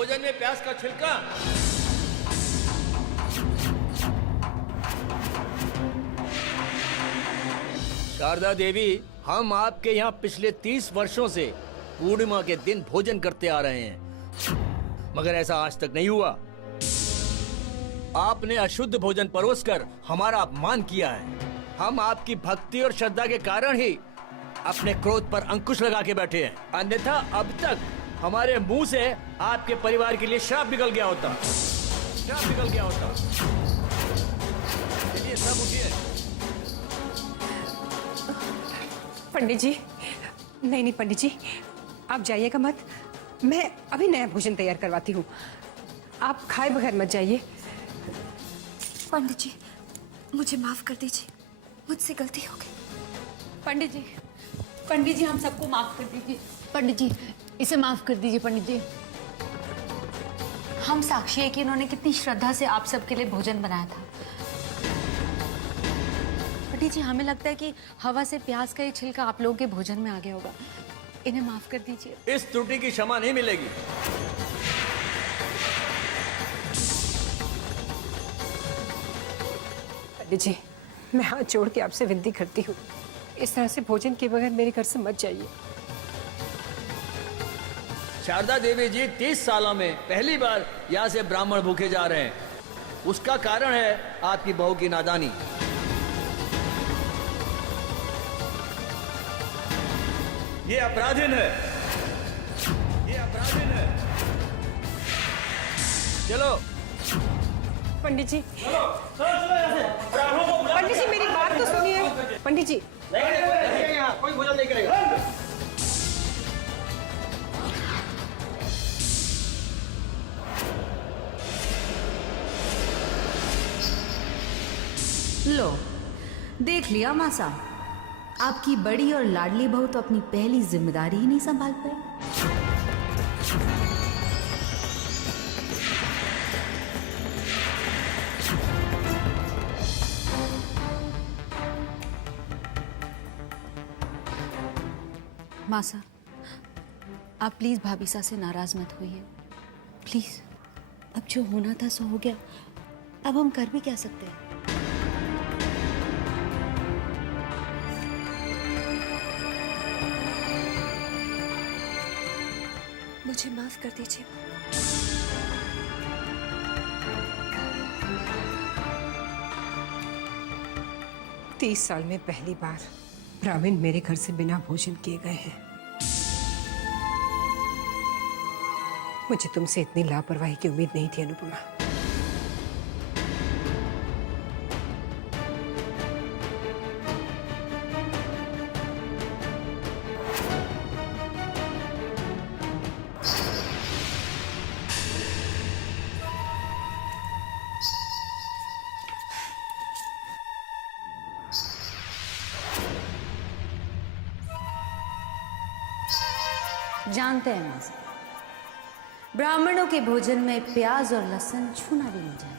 भोजन में प्याज का छिलका। शारदा देवी, हम आपके यहाँ पिछले 30 वर्षों से पूर्णिमा के दिन भोजन करते आ रहे हैं, मगर ऐसा आज तक नहीं हुआ। आपने अशुद्ध भोजन परोसकर हमारा अपमान किया है। हम आपकी भक्ति और श्रद्धा के कारण ही अपने क्रोध पर अंकुश लगा के बैठे हैं, अन्यथा अब तक हमारे मुंह से आपके परिवार के लिए श्राप निकल गया होता। श्राप निकल गया होता। चलिए सब उठिए। पंडित जी, नहीं पंडित जी, आप जाइएगा मत। मैं अभी नया भोजन तैयार करवाती हूँ, आप खाए बगैर मत जाइए। पंडित जी, मुझे माफ कर दीजिए, मुझसे गलती हो गई। पंडित जी हम सबको माफ कर दीजिए। पंडित जी इसे माफ कर दीजिए। पंडित जी हम साक्षी है कि इन्होंने कितनी श्रद्धा से आप सबके लिए भोजन बनाया था। पंडित जी हमें लगता है कि हवा से प्याज का ये छिलका आप लोगों के भोजन में आ गया होगा, इन्हें माफ कर दीजिए। इस त्रुटि की क्षमा नहीं मिलेगी। पंडित जी, मैं हाथ जोड़ के आपसे विनती करती हूँ, इस तरह से भोजन के बगैर मेरे घर से मत जाइए। शारदा देवी जी 30 सालों में पहली बार यहाँ से ब्राह्मण भूखे जा रहे हैं। उसका कारण है आपकी बहू की नादानी। ये अपराधीन है, ये अपराधीन है। चलो पंडित जी, चलो चलो यहाँ से। पंडित जी मेरी बात तो सुनिए। पंडित जी यहाँ कोई भोजन नहीं करेगा। लो देख लिया मासा, आपकी बड़ी और लाडली बहू तो अपनी पहली जिम्मेदारी ही नहीं संभाल पाई। मासा आप प्लीज भाभी सा से नाराज मत होइए, प्लीज। अब जो होना था सो हो गया, अब हम कर भी क्या सकते हैं। मुझे माफ कर दीजिए। 30 साल में पहली बार ब्राह्मण मेरे घर से बिना भोजन किए गए हैं। मुझे तुमसे इतनी लापरवाही की उम्मीद नहीं थी अनुपमा। जानते हैं मासा, ब्राह्मणों के भोजन में प्याज और लहसुन छूना भी नहीं चाहिए,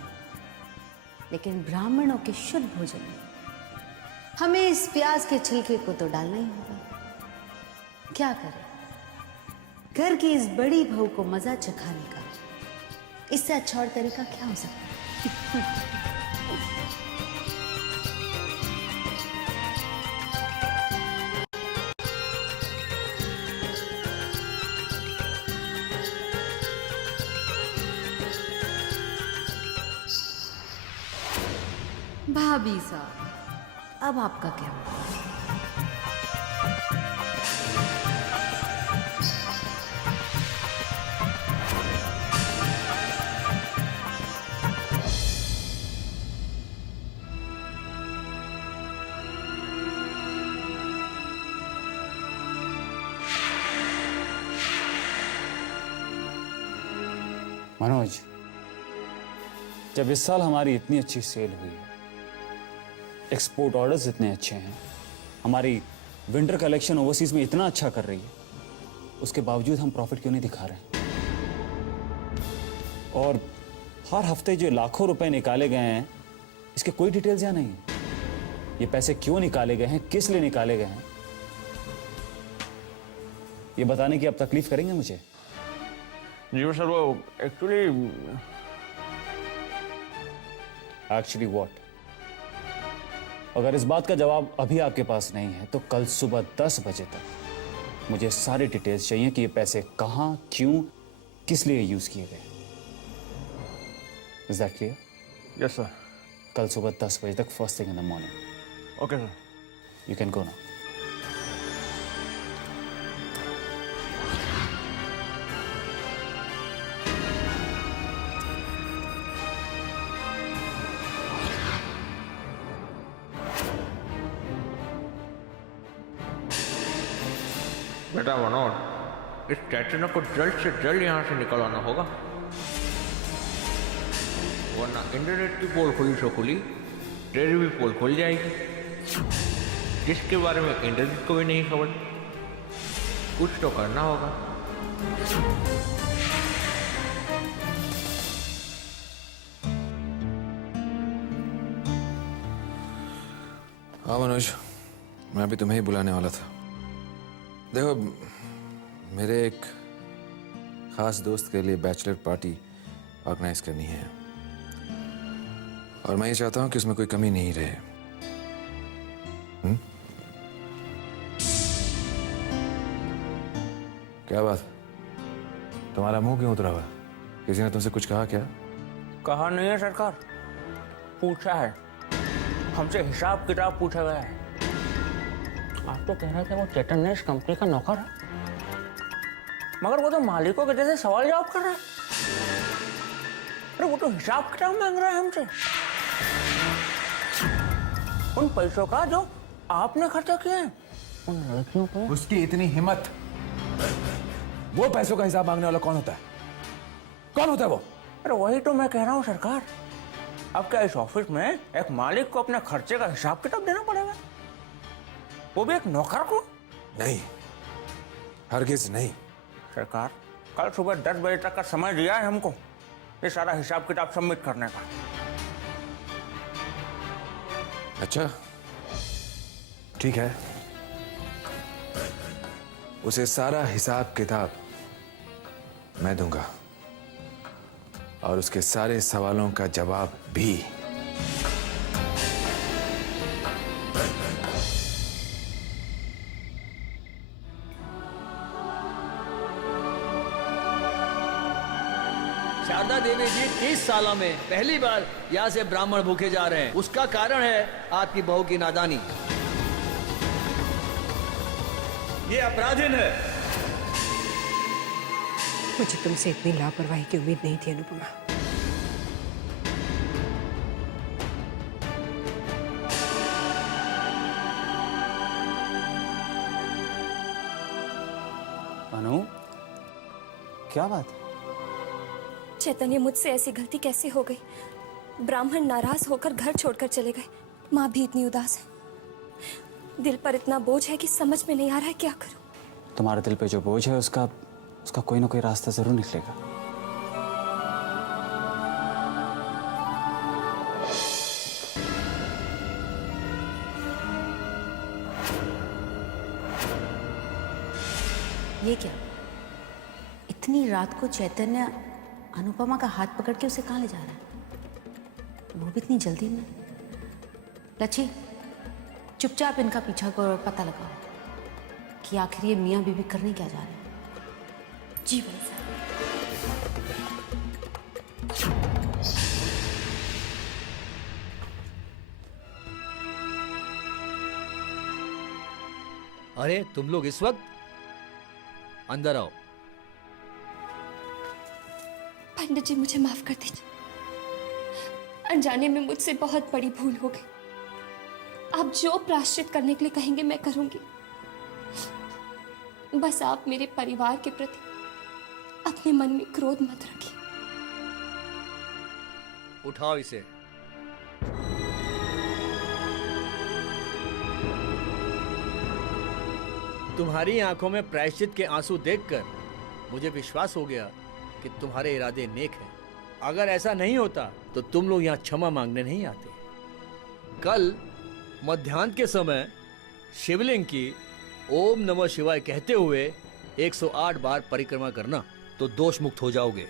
लेकिन ब्राह्मणों के शुद्ध भोजन में हमें इस प्याज के छिलके को तो डालना ही होगा। क्या करें, घर की इस बड़ी बहू को मजा चखाने का इससे अच्छा और तरीका क्या हो सकता है। भाभी साहब, अब आपका क्या? मनोज, जब इस साल हमारी इतनी अच्छी सेल हुई है, एक्सपोर्ट ऑर्डर्स इतने अच्छे हैं, हमारी विंटर कलेक्शन ओवरसीज में इतना अच्छा कर रही है, उसके बावजूद हम प्रॉफिट क्यों नहीं दिखा रहे हैं? और हर हफ्ते जो लाखों रुपए निकाले गए हैं, इसके कोई डिटेल्स यहाँ नहीं है। ये पैसे क्यों निकाले गए हैं, किस लिए निकाले गए हैं, ये बताने की आप तकलीफ करेंगे मुझे? जी सर, वो एक्चुअली एक्चुअली व्हाट? अगर इस बात का जवाब अभी आपके पास नहीं है तो कल सुबह 10 बजे तक मुझे सारी डिटेल्स चाहिए कि ये पैसे कहाँ, क्यों, किस लिए यूज किए गए। Is that clear? Yes sir. कल सुबह 10 बजे तक, first thing in the morning. Okay sir. You can go now. बेटा मनोज, इस चैतन्य को जल्द से जल्द यहाँ से निकलवाना होगा, वरना इंटरनेट की पोल खुली सो खुली, तेरी भी पोल खुल जाएगी, जिसके बारे में इंटरनेट को भी नहीं खबर। कुछ तो करना होगा। हाँ मनोज, मैं भी तुम्हें ही बुलाने वाला था। देखो, मेरे एक खास दोस्त के लिए बैचलर पार्टी ऑर्गेनाइज करनी है और मैं ये चाहता हूं कि उसमें कोई कमी नहीं रहे। क्या बात, तुम्हारा मुंह क्यों उतरा हुआ? किसी ने तुमसे कुछ कहा क्या? कहा नहीं है सरकार, पूछा है। हमसे हिसाब किताब पूछा गया है। आप तो कह रहे थे वो चेतन इस कंपनी का नौकर है, मगर वो तो मालिकों के जैसे सवाल जवाब कर रहा है। अरे वो तो हिसाब किताब मांग रहा है हमसे, उन पैसों का जो आपने खर्चा किया है उन लड़कियों पे। उसकी इतनी हिम्मत! वो पैसों का हिसाब मांगने वाला कौन होता है? कौन होता है वो? अरे वही तो मैं कह रहा हूँ सरकार। अब क्या इस ऑफिस में एक मालिक को अपने खर्चे का हिसाब किताब देना पड़ेगा, वो भी एक नौकर को? नहीं, हरगिज नहीं। सरकार, कल सुबह 10 बजे तक का समय दिया है हमको ये सारा हिसाब किताब सबमिट करने का। अच्छा, ठीक है, उसे सारा हिसाब किताब मैं दूंगा और उसके सारे सवालों का जवाब भी। शारदा देवी जी 30 सालों में पहली बार यहाँ से ब्राह्मण भूखे जा रहे हैं। उसका कारण है आपकी बहू की नादानी। ये अपराधीन है। मुझे तुमसे इतनी लापरवाही की उम्मीद नहीं थी अनुपमा। अनु, क्या बात? चैतन्य, मुझसे ऐसी गलती कैसे हो गई? ब्राह्मण नाराज होकर घर छोड़कर चले गए। माँ भी इतनी उदास है। दिल पर इतना बोझ है कि समझ में नहीं आ रहा है क्या करूं। तुम्हारे दिल पे जो बोझ है उसका कोई ना कोई रास्ता जरूर निकलेगा। ये क्या? इतनी रात को चैतन्य अनुपमा का हाथ पकड़ के उसे कहाँ ले जा रहा है, वो भी इतनी जल्दी में? लच्छी, चुपचाप इनका पीछा करो और पता लगाओ कि आखिर ये मियाँ बीबी करने क्या जा रहे हैं। जी भाई साहब। अरे तुम लोग इस वक्त? अंदर आओ। पंडित जी, मुझे माफ कर दीजिए। अनजाने में मुझसे बहुत बड़ी भूल हो गई। आप जो प्रायश्चित करने के लिए कहेंगे मैं करूंगी। बस आप मेरे परिवार के प्रति अपने मन में क्रोध मत रखिए। उठाओ इसे। तुम्हारी आंखों में प्रायश्चित के आंसू देखकर मुझे विश्वास हो गया कि तुम्हारे इरादे नेक हैं। अगर ऐसा नहीं होता तो तुम लोग यहाँ क्षमा मांगने नहीं आते। कल मध्याह्न के समय शिवलिंग की ओम नमः शिवाय कहते हुए 108 बार परिक्रमा करना। तो दोष मुक्त हो जाओगे।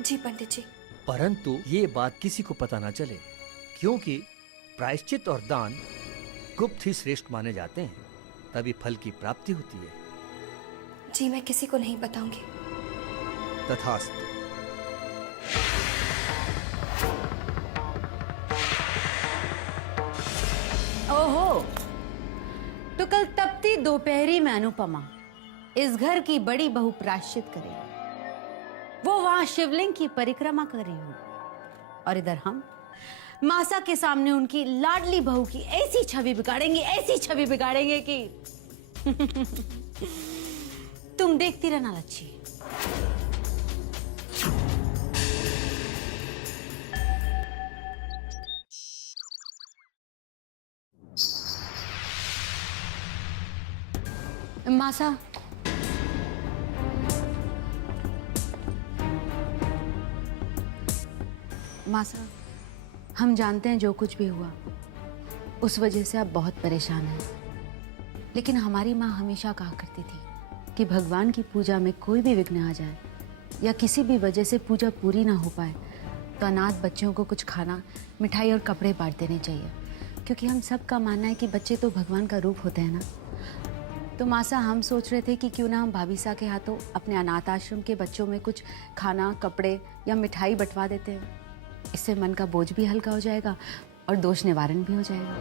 जी पंडित जी। परंतु ये बात किसी को पता ना चले, क्योंकि प्रायश्चित और दान गुप्त ही श्रेष्ठ माने जाते हैं, तभी फल की प्राप्ति होती है। जी मैं किसी को नहीं बताऊंगी। तथास्तु। ओहो, तो कल तपती दोपहरी में अनुपमा इस घर की बड़ी बहू प्रायश्चित करे, वो वहां शिवलिंग की परिक्रमा कर रही हो, और इधर हम मासा के सामने उनकी लाडली बहू की ऐसी छवि बिगाड़ेंगे कि तुम देखती रहना लच्छी। मासा, मासा, हम जानते हैं जो कुछ भी हुआ उस वजह से आप बहुत परेशान हैं, लेकिन हमारी माँ हमेशा कहा करती थी कि भगवान की पूजा में कोई भी विघ्न आ जाए या किसी भी वजह से पूजा पूरी ना हो पाए तो अनाथ बच्चों को कुछ खाना, मिठाई और कपड़े बांट देने चाहिए, क्योंकि हम सब का मानना है कि बच्चे तो भगवान का रूप होते हैं ना। तो मासा, हम सोच रहे थे कि क्यों ना हम भाभी सा के हाथों अपने अनाथ आश्रम के बच्चों में कुछ खाना, कपड़े या मिठाई बंटवा देते हैं। इससे मन का बोझ भी हल्का हो जाएगा और दोष निवारण भी हो जाएगा।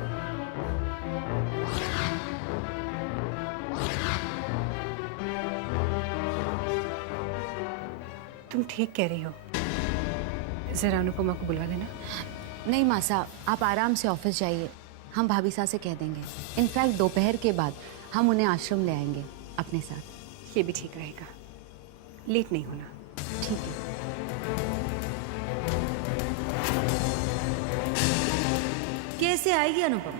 तुम ठीक कह रही हो, जरा अनुपमा को बुलवा लेना। नहीं मासा, आप आराम से ऑफिस जाइए, हम भाभी सा से कह देंगे। इनफैक्ट दोपहर के बाद हम उन्हें आश्रम ले आएंगे अपने साथ। ये भी ठीक रहेगा, लेट नहीं होना। ठीक है। कैसे आएगी अनुपमा?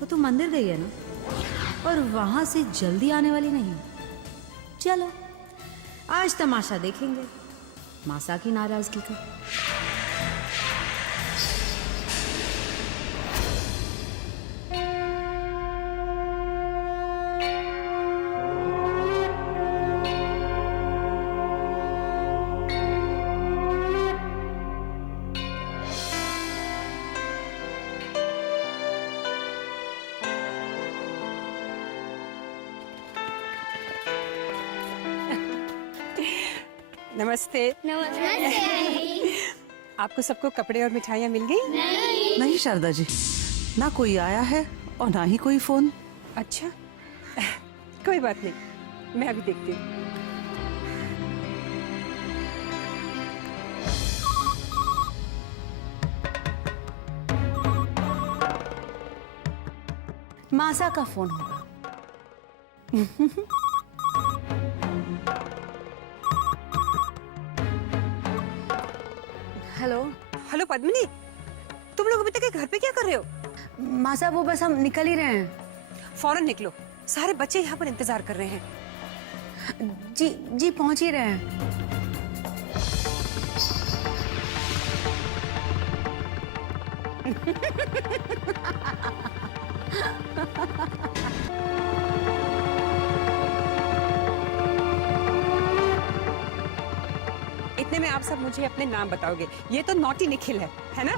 वो तो मंदिर गई है ना, और वहां से जल्दी आने वाली नहीं है। चलो आज तमाशा देखेंगे मासा की नाराजगी का। नमस्ते। आपको सबको कपड़े और मिठाइयाँ मिल गई? नहीं शारदा जी, ना कोई आया है और ना ही कोई फोन। अच्छा, कोई बात नहीं, मैं अभी देखती हूँ। मासा का फोन होगा। हेलो। हेलो पद्मिनी, तुम लोग अभी तक घर पे क्या कर रहे हो? मासा, वो बस हम निकल ही रहे हैं। फौरन निकलो, सारे बच्चे यहाँ पर इंतजार कर रहे हैं। जी जी, पहुंच ही रहे हैं। इतने में आप सब मुझे अपने नाम बताओगे। ये तो नॉटी निखिल है ना?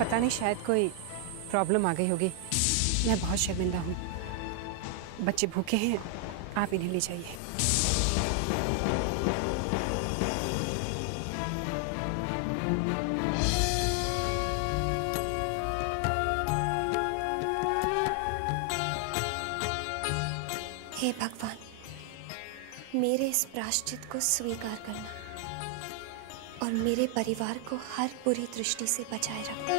पता नहीं, शायद कोई प्रॉब्लम आ गई होगी। मैं बहुत शर्मिंदा हूँ। बच्चे भूखे हैं, आप इन्हें ले जाइए। हे भगवान, मेरे इस प्रायश्चित को स्वीकार करना और मेरे परिवार को हर बुरी दृष्टि से बचाए रखना।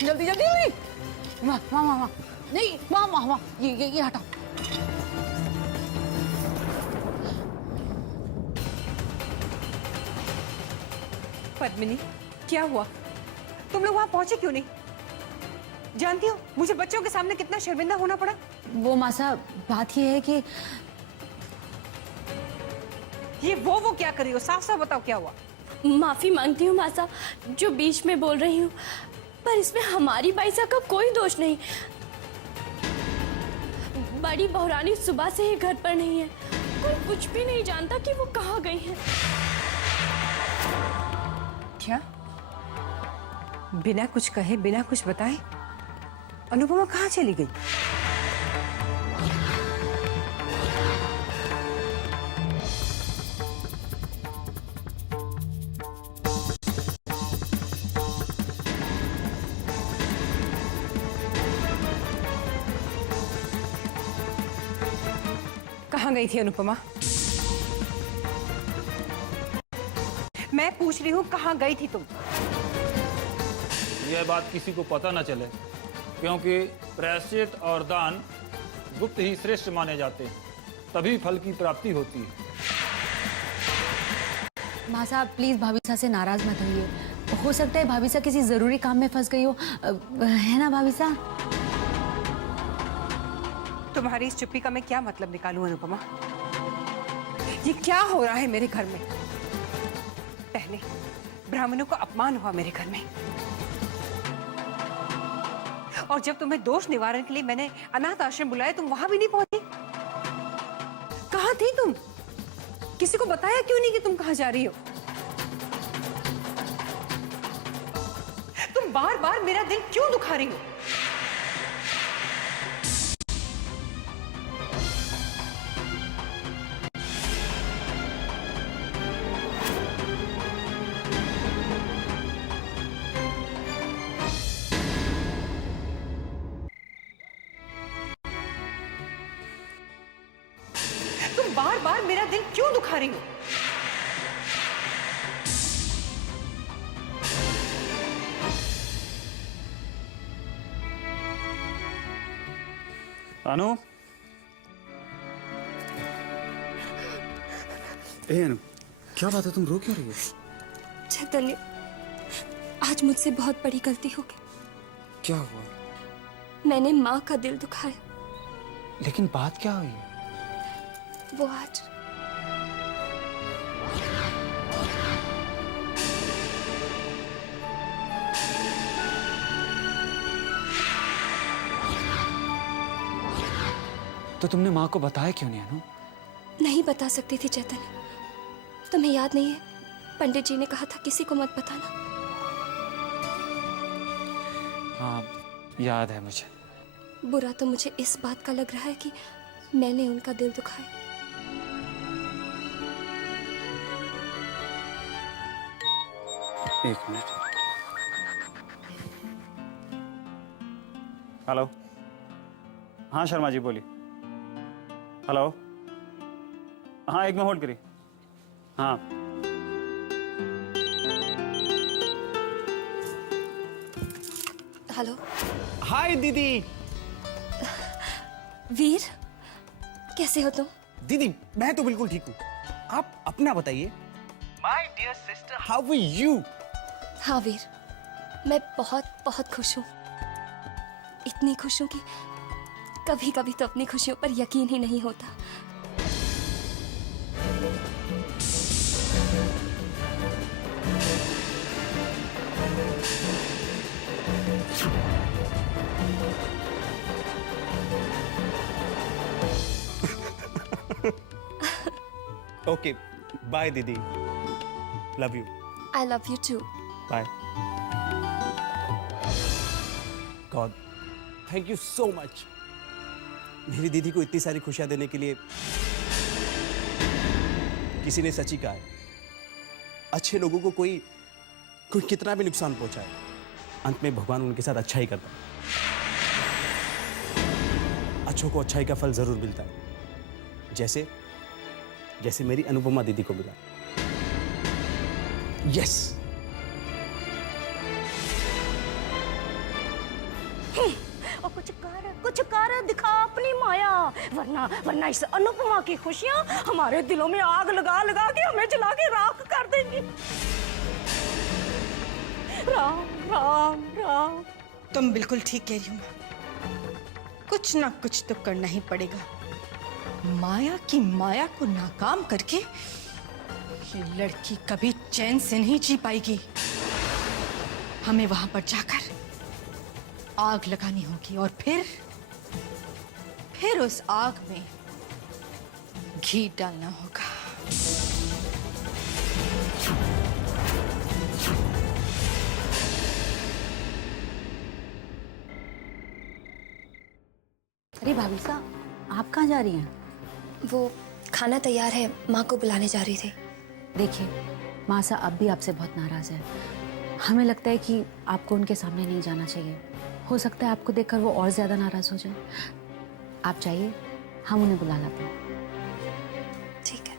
जल्दी जल्दी जल्दी। वहाँ वहाँ वहाँ नहीं, वहाँ वहाँ वहाँ ये हटाओ। पद्मिनी, क्या हुआ? तुम लोग वहां पहुंचे क्यों नहीं? जानती हो मुझे बच्चों के सामने कितना शर्मिंदा होना पड़ा। वो मासा, बात ये है कि ये वो क्या कर रही हो? साफ साफ बताओ क्या हुआ। माफी मांगती हूँ मासा, जो बीच में बोल रही हूँ, पर इसमें हमारी बाईसा का कोई दोष नहीं। बड़ी बहुरानी सुबह से ही घर पर नहीं है, कोई कुछ भी नहीं जानता कि वो कहाँ गई है। क्या? बिना कुछ कहे, बिना कुछ बताए अनुपमा कहाँ चली गई? कहाँ गई थी अनुपमा? मैं पूछ रही हूँ, कहाँ गई थी तुम? यह बात किसी को पता न चले, क्योंकि प्रायश्चित और दान गुप्त ही श्रेष्ठ माने जाते हैं, तभी फल की प्राप्ति होती है। मासा, प्लीज भाभीसा से नाराज मत होइए। हो सकता है भाभीसा किसी जरूरी काम में फंस गई हो, है ना भाभीसा? तुम्हारी इस चुप्पी का मैं क्या मतलब निकालूं अनुपमा? ये क्या हो रहा है मेरे घर में? पहले ब्राह्मणों का अपमान हुआ मेरे घर में, और जब तुम्हें दोष निवारण के लिए मैंने अनाथ आश्रम बुलाया, तुम वहां भी नहीं पहुंची। कहाँ थी तुम? किसी को बताया क्यों नहीं कि तुम कहाँ जा रही हो? तुम बार बार मेरा दिल क्यों दुखा रही हो? तुम बार बार मेरा दिल क्यों दुखा रही हो? अनु, ए अनु, क्या बात है? तुम रो क्यों रही हो? चैतन्य, आज मुझसे बहुत बड़ी गलती हो गई। क्या हुआ? मैंने माँ का दिल दुखाया। लेकिन बात क्या हुई? वो आज तो तुमने माँ को बताया क्यों नहीं अनु? नहीं बता सकती थी चैतन्य। तुम्हें याद नहीं है, पंडित जी ने कहा था किसी को मत बताना। हाँ, याद है मुझे। बुरा तो मुझे इस बात का लग रहा है कि मैंने उनका दिल दुखाया। एक मिनट। हेलो, हाँ शर्मा जी बोलिए। हेलो, हाँ एक मिनट होल्ड करिए। हाँ हेलो। हाय दीदी। वीर, कैसे हो तुम? दीदी मैं तो बिल्कुल ठीक हूँ, आप अपना बताइए। My dear sister, how are you? हाँ वीर, मैं बहुत बहुत खुश हूँ। इतनी खुश हूँ कि कभी कभी तो अपनी खुशियों पर यकीन ही नहीं होता। ओके, बाय दीदी, love you. I love you too. Bye. God, thank you so much, मेरी दीदी को इतनी सारी खुशियां देने के लिए। किसी ने सच ही कहा है, अच्छे लोगों को कोई कोई कितना भी नुकसान पहुंचाए, अंत में भगवान उनके साथ अच्छा ही करता है। अच्छों को अच्छाई का फल जरूर मिलता है, जैसे जैसे मेरी अनुपमा दीदी को मिला। यस। और कुछ कर दिखा अपनी माया, वरना इस अनुपमा की खुशियां हमारे दिलों में आग लगा लगा के हमें जला के राख कर देंगी। राम राम राम। तुम बिल्कुल ठीक कह रही हो, कुछ ना कुछ तो करना ही पड़ेगा। माया की माया को नाकाम करके ये लड़की कभी चैन से नहीं जी पाएगी। हमें वहां पर जाकर आग लगानी होगी और फिर उस आग में घी डालना होगा। अरे भाभी साहब, आप कहाँ जा रही हैं? वो खाना तैयार है, माँ को बुलाने जा रही थी। देखिए, मासा अब भी आपसे बहुत नाराज है। हमें लगता है कि आपको उनके सामने नहीं जाना चाहिए। हो सकता है आपको देखकर वो और ज्यादा नाराज हो जाए। आप जाइए, हम उन्हें बुला लाते हैं। ठीक है।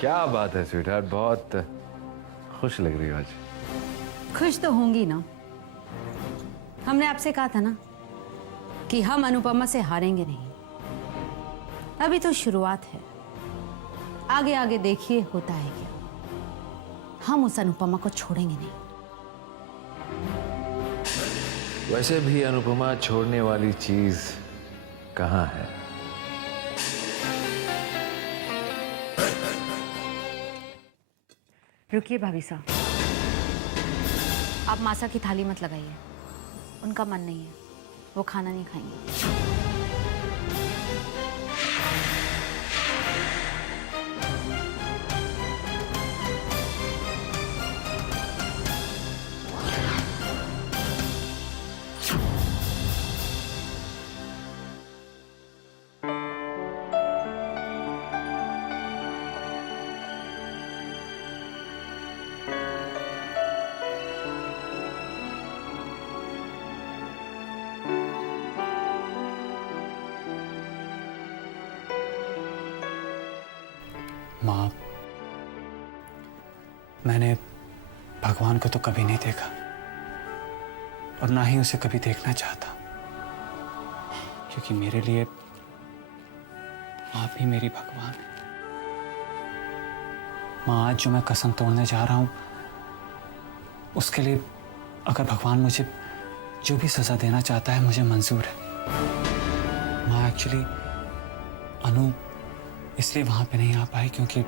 क्या बात है स्वीटहार्ट, बहुत खुश लग रही हो आज। खुश तो होंगी ना। हमने आपसे कहा था ना कि हम अनुपमा से हारेंगे नहीं। अभी तो शुरुआत है, आगे आगे देखिए होता है क्या। हम उस अनुपमा को छोड़ेंगे नहीं। वैसे भी अनुपमा छोड़ने वाली चीज कहाँ है? रुकिए भाभी साहब, आप मासा की थाली मत लगाइए। उनका मन नहीं है, वो खाना नहीं खाएंगे। माँ, मैंने भगवान को तो कभी नहीं देखा और ना ही उसे कभी देखना चाहता, क्योंकि मेरे लिए आप ही मेरी भगवान है। माँ, आज जो मैं कसम तोड़ने जा रहा हूं, उसके लिए अगर भगवान मुझे जो भी सजा देना चाहता है, मुझे मंजूर है। माँ, एक्चुअली अनु इसलिए वहां पे नहीं आ पाई क्योंकि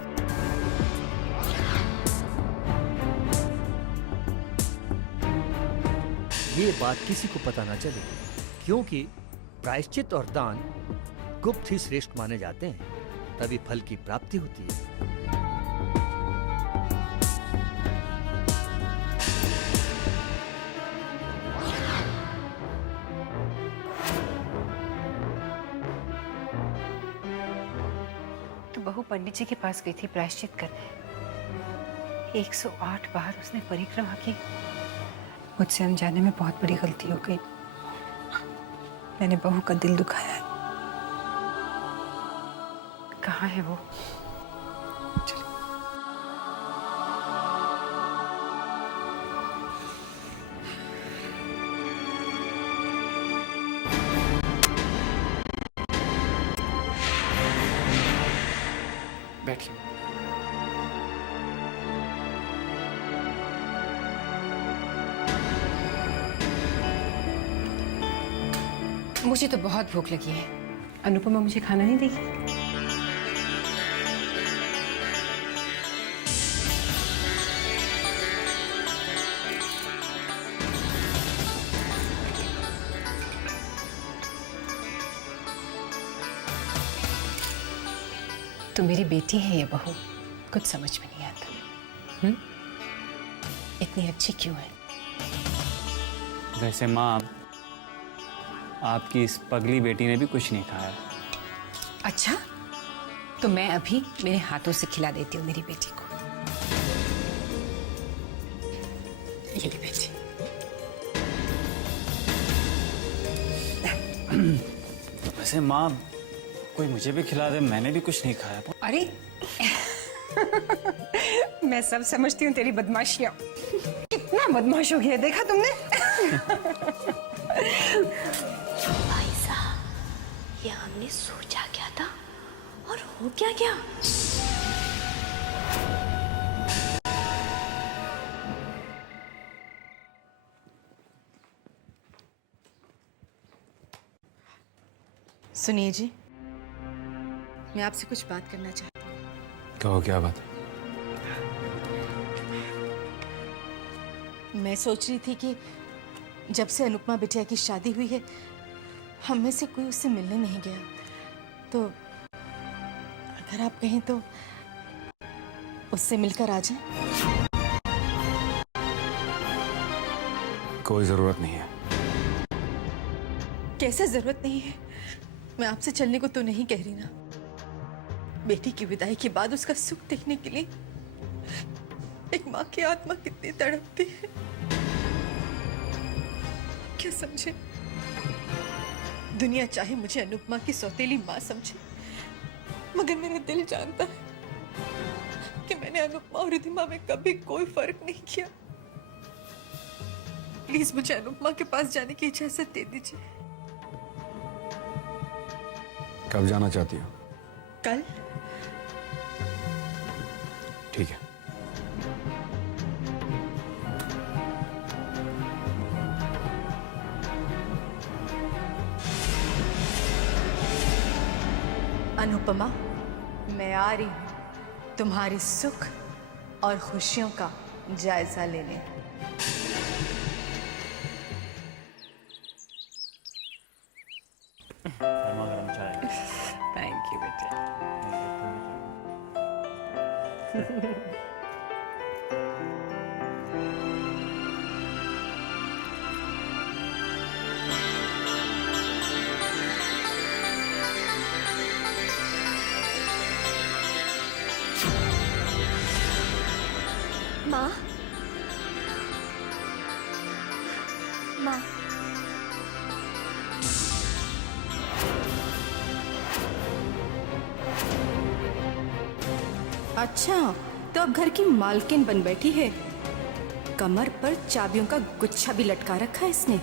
ये बात किसी को पता ना चले, क्योंकि प्रायश्चित और दान गुप्त ही श्रेष्ठ माने जाते हैं, तभी फल की प्राप्ति होती है। तो बहू पंडित जी के पास गई थी प्रायश्चित करने। 108 बार उसने परिक्रमा की। मुझसे अनजाने में बहुत बड़ी गलती हो गई। मैंने बहू का दिल दुखाया है। कहाँ है वो? बैठिए। मुझे तो बहुत भूख लगी है। अनुपमा मुझे खाना नहीं देगी? तू मेरी बेटी है ये बहू, कुछ समझ में नहीं आता। इतनी अच्छी क्यों है? वैसे माँ, आपकी इस पगली बेटी ने भी कुछ नहीं खाया। अच्छा, तो मैं अभी मेरे हाथों से खिला देती हूँ मेरी बेटी को। ये ले बेटी। वैसे माँ, कोई मुझे भी खिला दे, मैंने भी कुछ नहीं खाया। अरे मैं सब समझती हूँ तेरी बदमाशियाँ। कितना बदमाश हो गया, देखा तुमने? भाई साहब, ये हमने सोचा क्या था और हो क्या गया? सुनिए जी, मैं आपसे कुछ बात करना चाहती हूँ। कहो, क्या बात है? मैं सोच रही थी कि जब से अनुपमा बिटिया की शादी हुई है, हम में से कोई उससे मिलने नहीं गया। तो अगर आप कहें तो उससे मिलकर आ जाएं। कोई जरूरत नहीं है। कैसे जरूरत नहीं है? मैं आपसे चलने को तो नहीं कह रही ना। बेटी की विदाई के बाद उसका सुख देखने के लिए एक माँ की आत्मा कितनी तड़पती है, क्या समझे? दुनिया चाहे मुझे अनुपमा की सौतेली माँ समझे, मगर मेरा दिल जानता है कि मैंने अनुपमा और रिधिमा में कभी कोई फर्क नहीं किया। प्लीज मुझे अनुपमा के पास जाने की इजाजत दे दीजिए। कब जाना चाहती हो? कल। ठीक है। अनुपमा, मैं आ रही हूँ तुम्हारे सुख और खुशियों का जायजा लेने। गरम चाय। थैंक यू बेटा। माँ, माँ, अच्छा, तो अब घर की मालकिन बन बैठी है। कमर पर चाबियों का गुच्छा भी लटका रखा है इसने।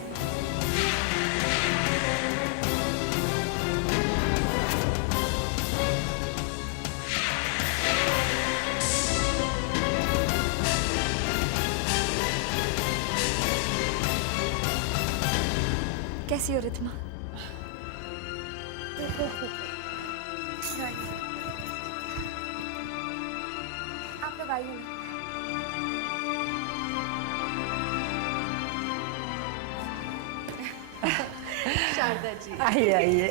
कैसी हो रिधिमा? आप लोग आइए ना। शारदा जी, आइए आइए।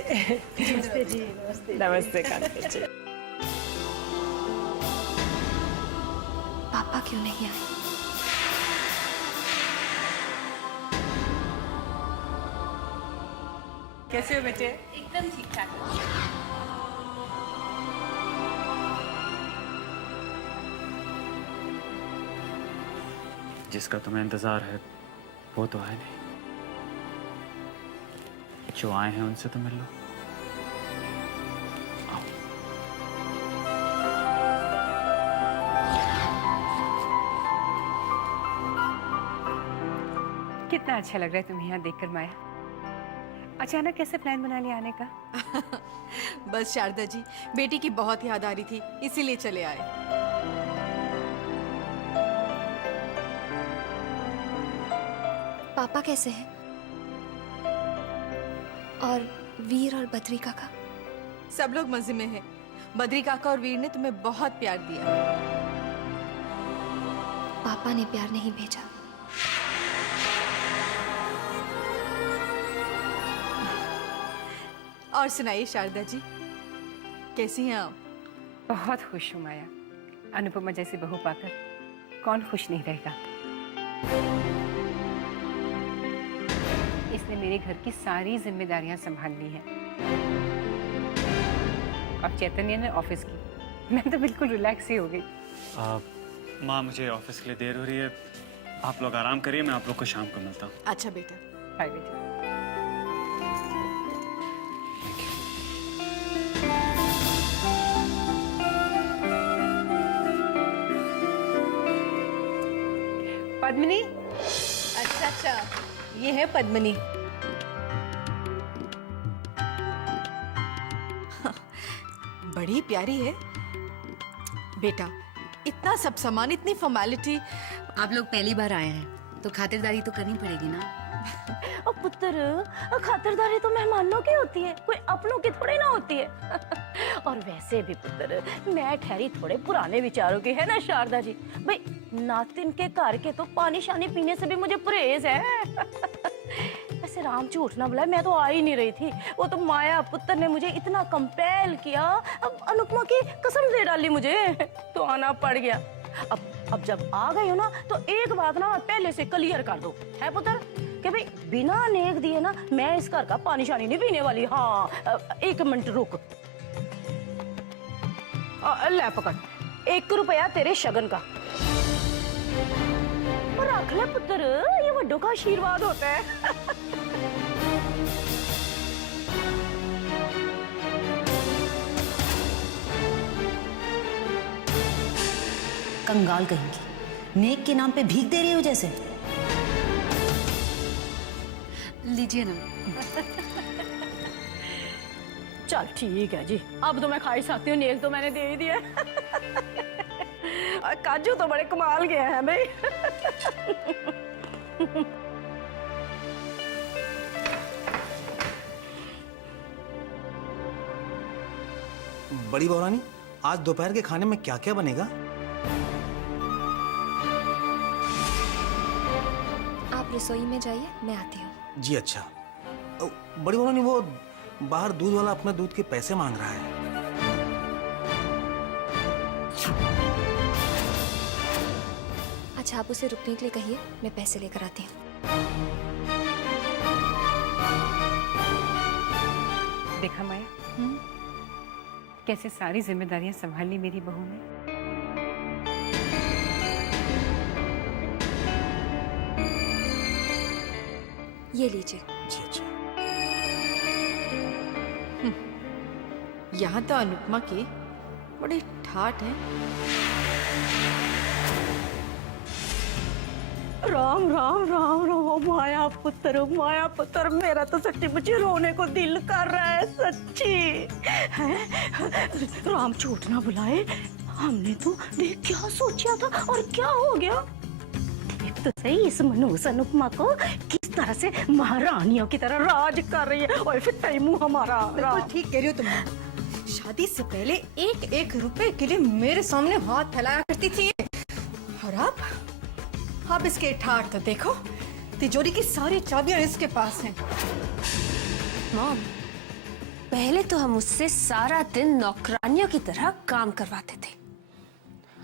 नमस्ते जी। नमस्ते। नमस्ते कांता जी। पापा क्यों नहीं आए? कैसे हो बेटे? एकदम ठीक ठाक। जिसका तुम्हें इंतजार है वो तो आए नहीं, जो आए हैं उनसे तो मिल लो। आओ। कितना अच्छा लग रहा है तुम्हें यहाँ देखकर माया। अचानक कैसे प्लान बना लिया आने का? बस शारदा जी, बेटी की बहुत याद आ रही थी, इसीलिए चले आए। पापा कैसे हैं? और वीर और बद्री काका? सब लोग मजे में हैं। बद्री काका और वीर ने तुम्हें बहुत प्यार दिया। पापा ने प्यार नहीं भेजा। और सुनाइए शारदा जी, कैसी हैं आप? बहुत खुश हूँ माया। अनुपमा जैसी बहू पाकर कौन खुश नहीं रहेगा। इसने मेरे घर की सारी जिम्मेदारियां संभाल ली हैं और चैतन्य ने ऑफिस की। मैं तो बिल्कुल रिलैक्स ही हो गई। माँ, मुझे ऑफिस के लिए देर हो रही है, आप लोग आराम करिए, मैं आप लोग को शाम को मिलता हूँ। अच्छा बेटा। बाय बेटा। पद्मिनी। अच्छा अच्छा, ये है पद्मिनी। बड़ी प्यारी है बेटा। इतना सब सामान, इतनी फॉर्मेलिटी। आप लोग पहली बार आए हैं तो खातिरदारी तो करनी पड़ेगी ना। ओ पुत्र, खातिरदारी तो मेहमानों की होती है, कोई अपनों की थोड़ी ना होती है। और वैसे भी पुत्र, मैं ठहरी थोड़े पुराने विचारों की है ना शारदा जी। भाई नातिन के घर के तो पानी शानी पीने से भी मुझे परहेज है। वैसे राम झूठ ना बुलाए, मैं तो आ ही नहीं रही थी। वो तो माया पुत्र ने मुझे इतना कंपेल किया, अब अनुपमा की कसम दे डाली मुझे, तो आना पड़ गया। अब जब आ गई हो ना, तो एक बात ना पहले से क्लियर कर दो है पुत्र, कि भाई बिना नेक दिए ना मैं इस घर का पानी शानी नहीं पीने वाली। हाँ, 1 मिनट रुक। ले पकड़, 1 रुपया तेरे शगन का। और रख ले पुत्र, ये वड्डों का आशीर्वाद होता है। कंगाल कहेंगी, नेक के नाम पे भीख दे रही हो जैसे। लीजिए ना। चल ठीक है जी, अब तो मैं खा ही सकती हूँ, नेक तो मैंने दे ही दिया। और काजू तो बड़े कमाल के हैं भाई। बड़ी बहुरानी, आज दोपहर के खाने में क्या क्या बनेगा? आप रसोई में जाइए, मैं आती हूँ। जी अच्छा। बड़ी बहुरानी, वो बाहर दूध वाला अपने दूध के पैसे मांग रहा है। अच्छा, आप उसे रुकने के लिए कहिए, मैं पैसे लेकर आती हूँ। देखा माया, कैसे सारी जिम्मेदारियां संभाल ली मेरी बहू ने। ये लीजिए। जी अच्छा। यहाँ तो अनुपमा की बड़ी ठाठ है। राम राम राम राम, माया पुत्र, मेरा तो सच्ची मुझे रोने को दिल कर रहा है, सच्ची है। राम झूठ ना बुलाए, हमने तो देख क्या सोचा था और क्या हो गया। देख तो सही इस मनहूस अनुपमा को किस तरह से महारानियों की तरह राज कर रही है। और फिर तैमू हमारा। बिल्कुल ठीक कह रही हो तुम। शादी से पहले 1-1 रुपए के लिए मेरे सामने हाथ फैलाया करती थी, और अब इसके ठाठ तो देखो, तिजोरी की सारी चाबियां इसके पास हैं। मॉम, पहले तो हम उससे सारा दिन नौकरानियों की तरह काम करवाते थे,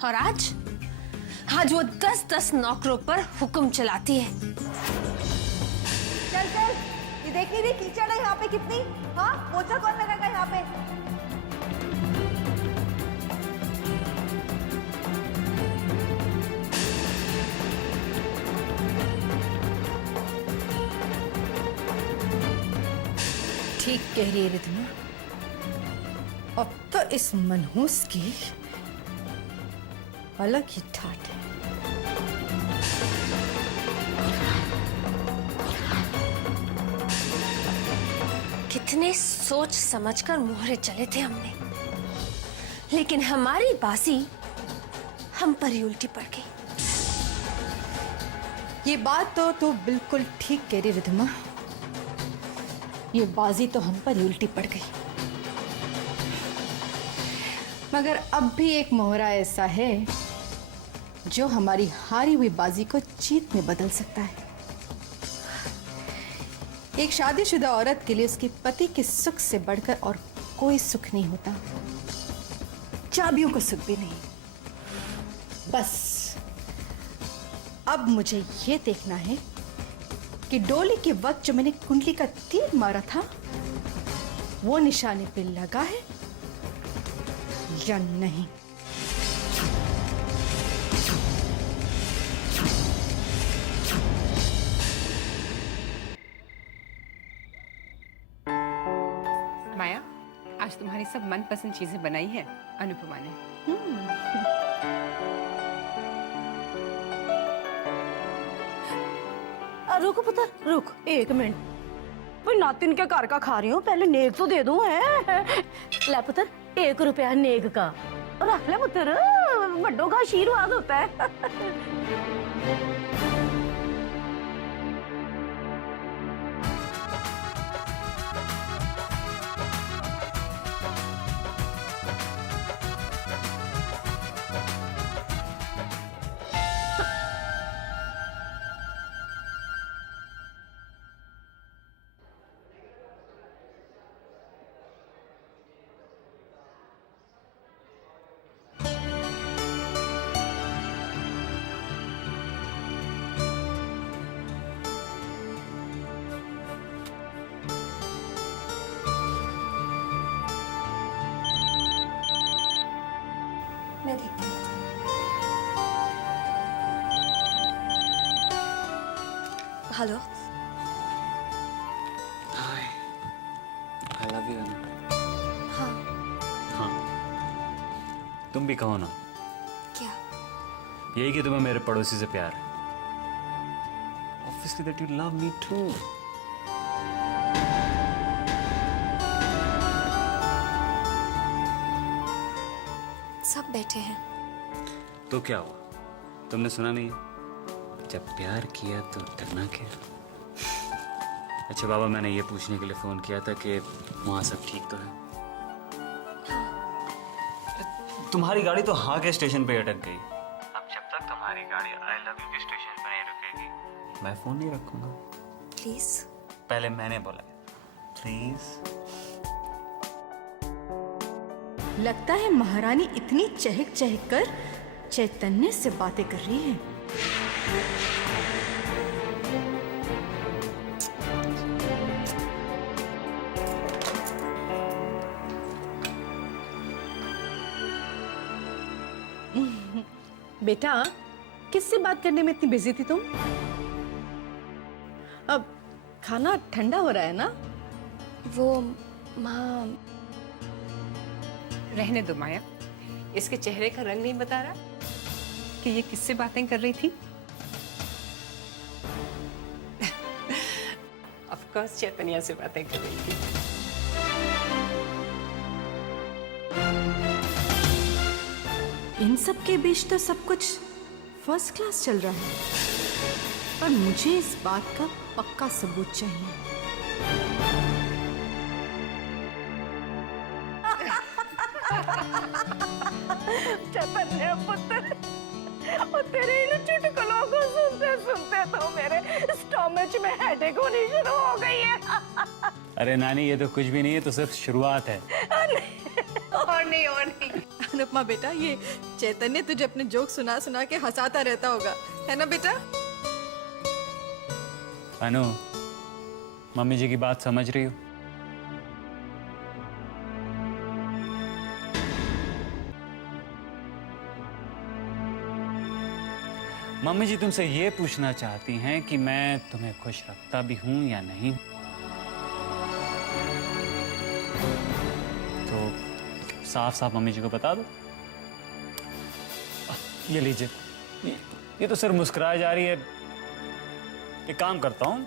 और आज वो 10-10 नौकरों पर हुक्म चलाती है। चल चल, ये देख नहीं रही कीचड़ है यहाँ पे कितनी? हाँ, पोछा कौन लगाएगा यहाँ पे? ठीक कह रही है रिधमा, अब तो इस मनहूस की अलग ही ठाठ है। कितने सोच समझकर मोहरे चले थे हमने, लेकिन हमारी बाजी हम पर ही उल्टी पड़ गई। ये बात तो तू बिल्कुल ठीक कह रही रिधमा, ये बाजी तो हम पर ही उल्टी पड़ गई। मगर अब भी एक मोहरा ऐसा है जो हमारी हारी हुई बाजी को जीत में बदल सकता है। एक शादीशुदा औरत के लिए उसके पति के सुख से बढ़कर और कोई सुख नहीं होता। चाबियों को सुख भी नहीं। बस अब मुझे ये देखना है कि डोली के वक्त जो मैंने कुंडली का तीर मारा था वो निशाने पे लगा है या नहीं। माया, आज तुम्हारी सब मनपसंद चीजें बनाई है अनुपमा ने। रुक पुत्र, रुक 1 मिनट। भाई नातिन के घर का खा रही हूँ, पहले नेक तो दे दूं है। ले पुत्र 1 रुपया नेक का रख ले पुत्र, बड़ों का आशीर्वाद होता है। मैं देखती हूँ। Hello, hi, I love you. हाँ हाँ, तुम भी कहो ना। क्या? यही कि तुम्हें मेरे पड़ोसी से प्यार है। Obviously that you love me too. सब बैठे हैं। तो क्या हुआ? तुमने सुना नहीं? जब प्यार किया तो डरना क्या? अच्छा बाबा, मैंने ये पूछने के लिए फोन किया था कि वहाँ सब ठीक तो है? तुम्हारी गाड़ी तो हाँ के स्टेशन पे अटक गई। अब जब तक तुम्हारी गाड़ी आई लव यू के स्टेशन पे नहीं रुकेगी, मैं फोन नहीं रखूंगा। प्लीज। पहले मैंने बोला प्लीज। लगता है महारानी इतनी चहक चहक कर चैतन्य से बातें कर रही है। बेटा, किससे बात करने में इतनी बिजी थी तुम? अब खाना ठंडा हो रहा है ना? वो माँ, रहने दो माया, इसके चेहरे का रंग नहीं बता रहा कि ये किससे बातें कर रही थी। ऑफ कोर्स चैतन्या से बातें कर रही थी। इन सब के बीच तो सब कुछ फर्स्ट क्लास चल रहा है, पर मुझे इस बात का पक्का सबूत चाहिए। चैतन्य पुत्र, और तेरे इन चुटकुलों को सुनते सुनते तो मेरे स्टोमच में हेडेक होनी शुरू हो गई है। अरे नानी, ये तो कुछ भी नहीं है, तो सिर्फ शुरुआत है। और नहीं। अनुपमा बेटा, ये चैतन्य तुझे अपने जोक सुना सुना के हंसाता रहता होगा, है ना बेटा? अनु, मम्मी जी की बात समझ रही हो? मम्मी जी तुमसे ये पूछना चाहती हैं कि मैं तुम्हें खुश रखता भी हूं या नहीं। तो साफ साफ मम्मी जी को बता दो। ये लीजिए, ये तो सिर्फ मुस्कुराए जा रही है। एक काम करता हूं,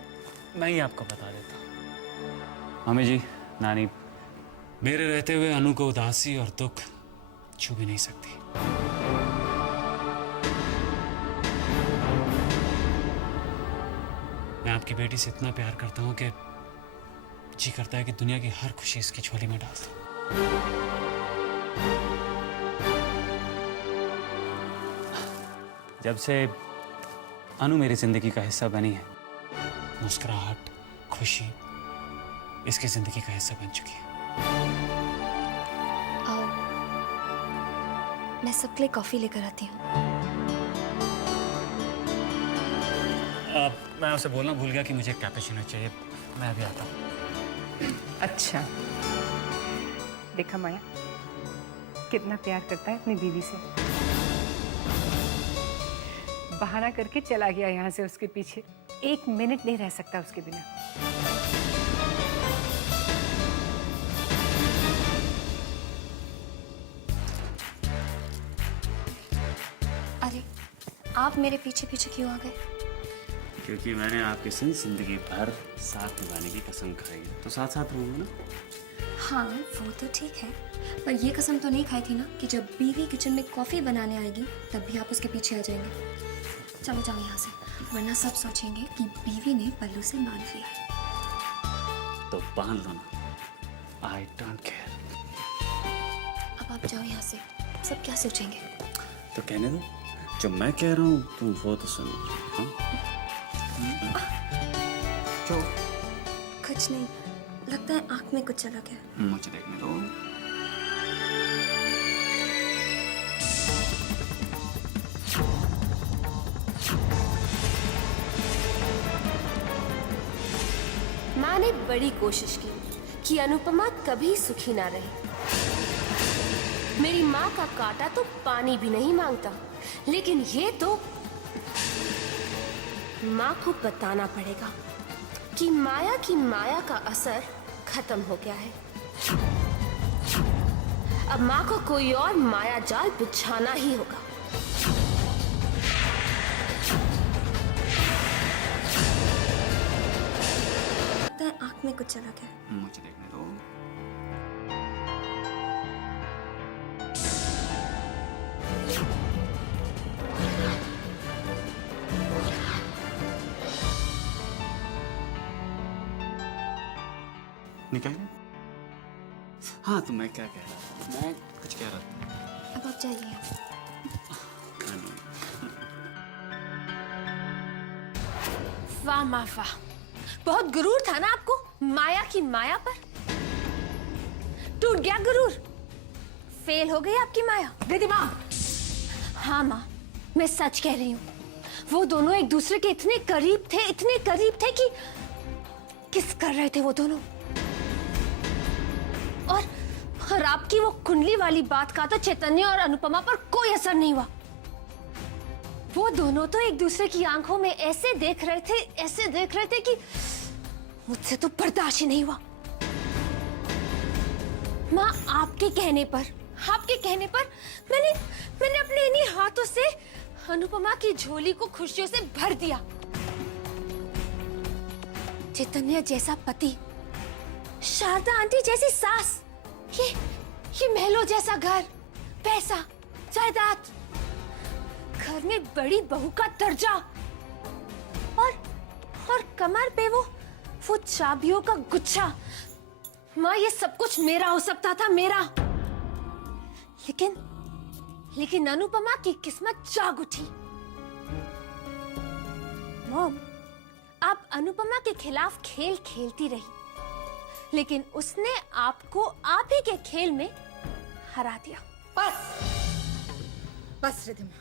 मैं ही आपको बता देता हूं। मम्मी जी, नानी मेरे रहते हुए अनु को उदासी और दुख छू भी नहीं सकती। मैं आपकी बेटी से इतना प्यार करता हूं कि जी करता है कि दुनिया की हर खुशी इसकी झोली में डाल दूं। जब से अनु मेरी जिंदगी का हिस्सा बनी है, मुस्कुराहट, खुशी इसकी जिंदगी का हिस्सा बन चुकी है। आओ। मैं सबके लिए कॉफी लेकर आती हूँ। मैं उसे बोलना भूल गया कि मुझे कैपेचिनो चाहिए। मैं अभी आता हूँ। अच्छा, देखा माया कितना प्यार करता है अपनी बीवी से। बहाना करके चला गया यहाँ से उसके पीछे, 1 मिनट नहीं रह सकता उसके बिना। अरे आप मेरे पीछे पीछे क्यों आ गए? क्योंकि मैंने आपके संग जिंदगी भर साथ निभाने की कसम खाई है, तो साथ साथ रहूंगा ना। हाँ वो तो ठीक है, पर ये कसम तो नहीं खाई थी ना कि जब बीवी किचन में कॉफी बनाने आएगी तब भी आप उसके पीछे आ जाएंगे। चलो जाओ यहाँ से, वरना सब सोचेंगे कि बीवी ने पल्लू से बांध लिया है। तो बांध लो ना, आई डोंट केयर। अब आप जाओ यहाँ से, सब क्या सोचेंगे? तो कहने दो, जो मैं कह रहा हूँ तुम वो तो सुनो। हाँ? जो कुछ नहीं, लगता है आंख में कुछ चला गया। मुझे देखने दो। माँ ने बड़ी कोशिश की कि अनुपमा कभी सुखी ना रहे। मेरी माँ का कांटा तो पानी भी नहीं मांगता, लेकिन ये तो माँ को बताना पड़ेगा कि माया की माया का असर खत्म हो गया है। अब माँ को कोई और माया जाल बिछाना ही होगा। लगता है आंख में कुछ चला गया। मुझे देखने दो। निकाल। हाँ तो मैं क्या कह रहा था? मैं कुछ कह रहा था। अब आप जाइए। वाह माँ वाह, बहुत गुरूर था ना आपको माया की माया पर। टूट गया गुरूर, फेल हो गई आपकी माया। दीदी माँ। हाँ माँ, मैं सच कह रही हूँ, वो दोनों एक दूसरे के इतने करीब थे, इतने करीब थे कि किस कर रहे थे वो दोनों। और आपकी वो कुंडली वाली बात का तो चैतन्य और अनुपमा पर कोई असर नहीं हुआ। वो दोनों तो एक दूसरे की आंखों में ऐसे देख रहे थे, ऐसे देख रहे थे कि मुझसे तो बर्दाश्त ही नहीं हुआ। माँ आपके कहने पर मैंने अपने इन्हीं हाथों से अनुपमा की झोली को खुशियों से भर दिया। चैतन्य जैसा पति, शारदा आंटी जैसी सास, ये महलों जैसा घर, पैसा, जायदाद, घर में बड़ी बहू का दर्जा और कमर पे वो चाबियों का गुच्छा। माँ ये सब कुछ मेरा हो सकता था, मेरा। लेकिन अनुपमा की किस्मत जाग उठी। मॉम, आप अनुपमा के खिलाफ खेल खेलती रही, लेकिन उसने आपको आप ही के खेल में हरा दिया। बस रिधिमा,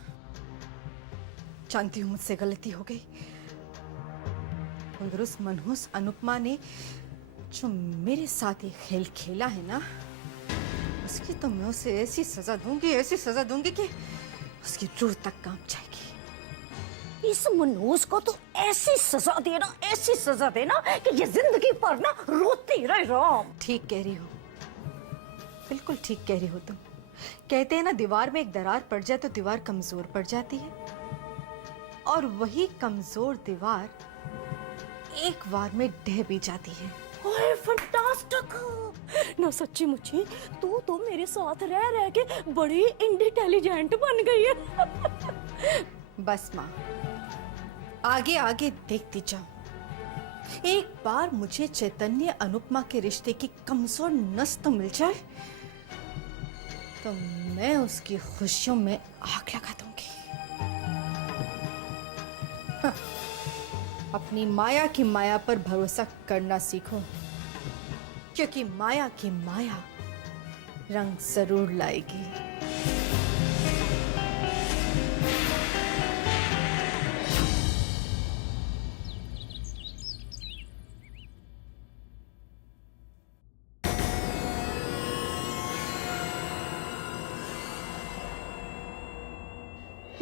जानती हूँ मुझसे गलती हो गई, मगर उस मनहूस अनुपमा ने जो मेरे साथ ये खेल खेला है ना, उसकी तो मैं उसे ऐसी सजा दूंगी कि उसकी रूह तक कांप जाएगी। इस मनहूस को तो ऐसी सजा देना कि ये जिंदगी पर ना रोती रहे। राम, ठीक कह रही हो, बिल्कुल ठीक कह रही हो तुम। कहते हैं ना, दीवार में एक दरार पड़ जाए तो दीवार कमजोर पड़ जाती है, और वही कमजोर दीवार एक बार में ढह भी जाती है। ओए फंटास्टिक ना, सच्ची मुच्ची तू तो मेरे साथ रह रह के बड़ी इंटेलिजेंट बन गई है। बस माँ, आगे आगे देखती जाओ। एक बार मुझे चैतन्य अनुपमा के रिश्ते की कमजोर नस तो मिल जाए तो मैं उसकी खुशियों में आग लगा दूंगी। हाँ, अपनी माया की माया पर भरोसा करना सीखो, क्योंकि माया की माया रंग जरूर लाएगी।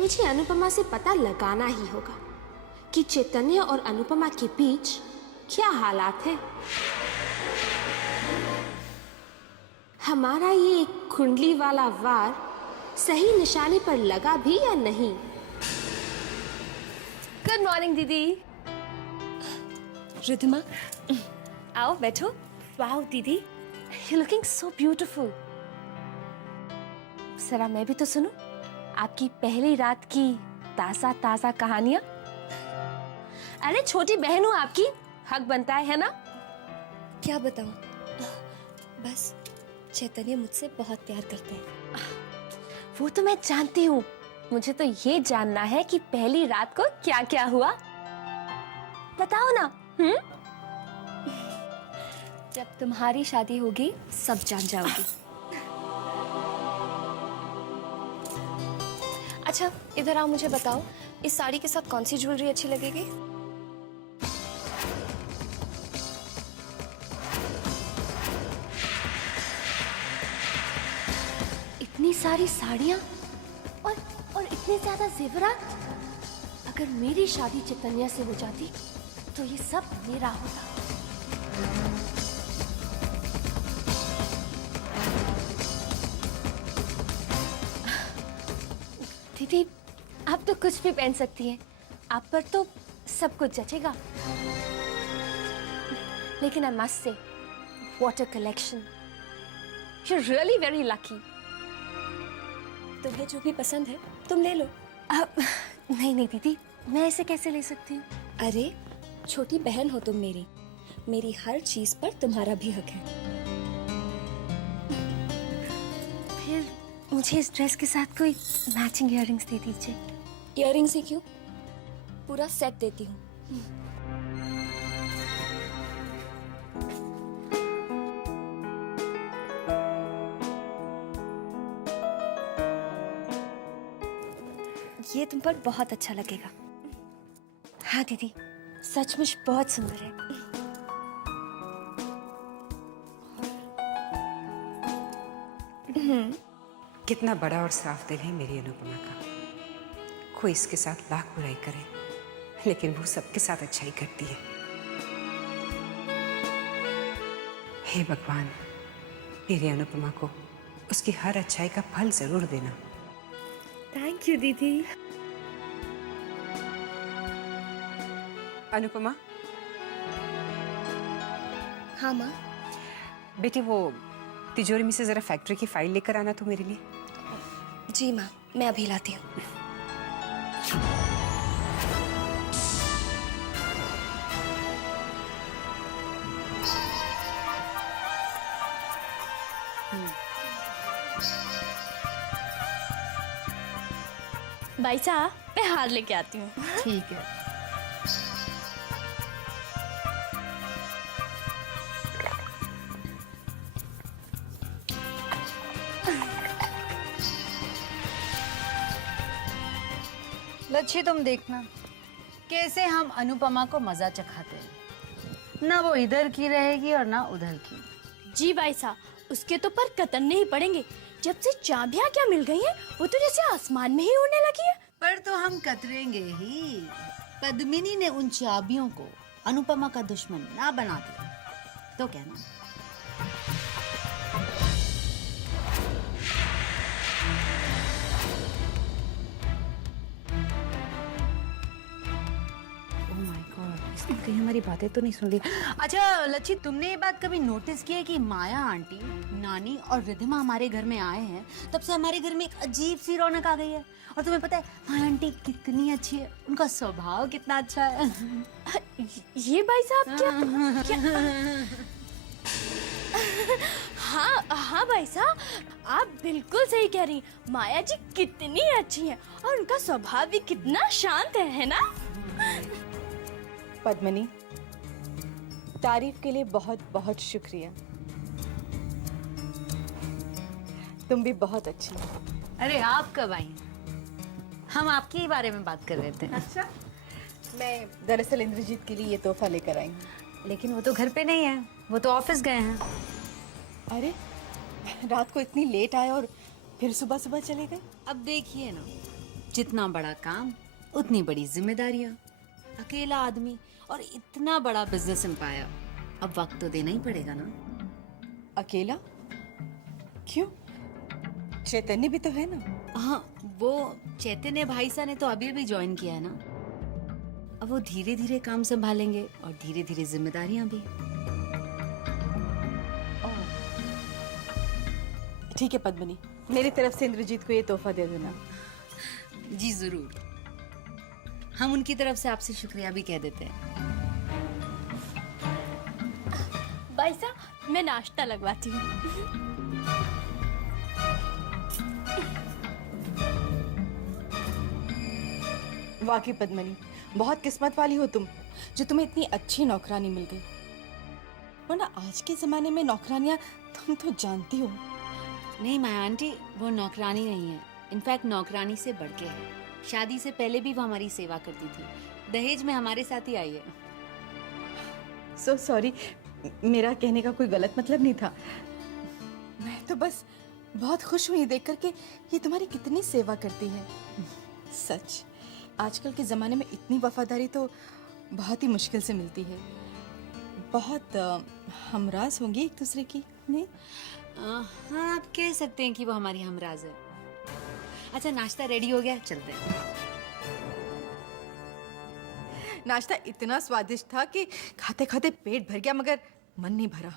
मुझे अनुपमा से पता लगाना ही होगा कि चैतन्य और अनुपमा के बीच क्या हालात है। हमारा ये कुंडली वाला वार सही निशाने पर लगा भी या नहीं? गुड मॉर्निंग दीदी। रिद्धिमा, आओ बैठो। वाओ दीदी, यू लुकिंग सो ब्यूटीफुल। जरा मैं भी तो सुनूं आपकी पहली रात की ताजा ताजा कहानियां। अरे छोटी बहन हूं आपकी, हक बनता है ना? क्या बताऊं, बस चैतन्य मुझसे बहुत प्यार करते हैं। वो तो मैं जानती हूँ, मुझे तो ये जानना है कि पहली रात को क्या क्या हुआ। बताओ ना। जब तुम्हारी शादी होगी सब जान जाओगी। अच्छा इधर आओ, मुझे बताओ इस साड़ी के साथ कौन सी ज्वेलरी अच्छी लगेगी? इतनी सारी साड़ियां और इतने ज्यादा जेवरात। अगर मेरी शादी चैतन्य से हो जाती तो ये सब मेरा होता। दीदी आप तो कुछ भी पहन सकती हैं, आप पर तो सब कुछ जचेगा। लेकिन I must say, what a collection. You are really very lucky. तुम्हें जो भी पसंद है तुम ले लो। नहीं नहीं दीदी, मैं ऐसे कैसे ले सकती हूँ? अरे छोटी बहन हो तुम मेरी हर चीज पर तुम्हारा भी हक है। फिर मुझे इस ड्रेस के साथ कोई मैचिंग इयररिंग्स दे दीजिए। इयररिंग्स ही क्यों, पूरा सेट देती हूँ। ये तुम पर बहुत अच्छा लगेगा। हाँ दीदी, सचमुच बहुत सुंदर है। कितना बड़ा और साफ दिल है मेरी अनुपमा का। कोई इसके साथ लाख बुराई करे लेकिन वो सबके साथ अच्छाई करती है। हे भगवान, मेरी अनुपमा को उसकी हर अच्छाई का फल जरूर देना। थैंक यू दीदी। अनुपमा। हाँ माँ। बेटी वो तिजोरी में से जरा फैक्ट्री की फाइल लेकर आना तो मेरे लिए। जी माँ, मैं अभी लाती हूँ। भाई साहब, मैं हार लेके आती हूँ। ठीक है। लच्छी तुम देखना कैसे हम अनुपमा को मजा चखाते हैं। ना वो इधर की रहेगी और ना उधर की। जी भाई साहब, उसके तो पर कतरने ही पड़ेंगे। जब से चाबियां क्या मिल गई हैं, वो तो जैसे आसमान में ही उड़ने लगी है। पर तो हम कतरेंगे ही। पद्मिनी ने उन चाबियों को अनुपमा का दुश्मन ना बना दिया तो कहना। कहीं हमारी बातें तो नहीं सुन ली। अच्छा लच्छी, तुमने ये बात कभी नोटिस की है कि माया आंटी, नानी और रिद्धिमा हमारे घर में आए हैं तब से हमारे घर में एक अजीब सी रौनक आ गई है। और तुम्हें पता है माया आंटी कितनी अच्छी है, उनका स्वभाव कितना अच्छा है। ये भाई साहब क्या? हाँ भाई साहब, आप बिल्कुल सही कह रही हैं। माया जी कितनी अच्छी हैं और उनका स्वभाव भी कितना शांत है ना? पद्मिनी, तारीफ के लिए बहुत बहुत शुक्रिया। तुम भी बहुत अच्छी हो। अरे आप कब आई? हम आपके ही बारे में बात कर रहे थे। अच्छा, मैं दरअसल इंद्रजीत के लिए ये तोहफा लेकर आई हूँ। लेकिन वो तो घर पे नहीं है, वो तो ऑफिस गए हैं। अरे रात को इतनी लेट आए और फिर सुबह सुबह चले गए। अब देखिए ना, जितना बड़ा काम उतनी बड़ी जिम्मेदारियां। अकेला आदमी और इतना बड़ा बिजनेस एम्पायर, अब वक्त तो देना ही पड़ेगा ना। अकेला क्यों? चैतन्य भी तो है ना। हाँ, वो चैतन्य भाई साहब ने तो अभी अभी ज्वाइन किया है ना। अब वो धीरे धीरे काम संभालेंगे और धीरे धीरे जिम्मेदारियां भी। ठीक है पद्मिनी, मेरी तरफ से इंद्रजीत को ये तोहफा दे देना। जी जरूर, हम उनकी तरफ से आपसे शुक्रिया भी कह देते हैं। भाई साहब, मैं नाश्ता लगवाती हूँ। वाकई पद्मिनी, बहुत किस्मत वाली हो तुम जो तुम्हें इतनी अच्छी नौकरानी मिल गई। वरना आज के जमाने में नौकरानियां तुम तो जानती हो। नहीं माया आंटी, वो नौकरानी नहीं है, इनफैक्ट नौकरानी से बढ़ के है। शादी से पहले भी वो हमारी सेवा करती थी, दहेज में हमारे साथ ही आई है। सो सॉरी, मेरा कहने का कोई गलत मतलब नहीं था। मैं तो बस बहुत खुश हुई देख कर के ये तुम्हारी कितनी सेवा करती है। सच, आजकल के ज़माने में इतनी वफादारी तो बहुत ही मुश्किल से मिलती है। बहुत हमराज होंगी एक दूसरे की, नहीं? हाँ, आप कह सकते हैं कि वो हमारी हमराज है। अच्छा, नाश्ता रेडी हो गया, चलते हैं। नाश्ता इतना स्वादिष्ट था कि खाते खाते पेट भर गया, मगर मन नहीं भरा।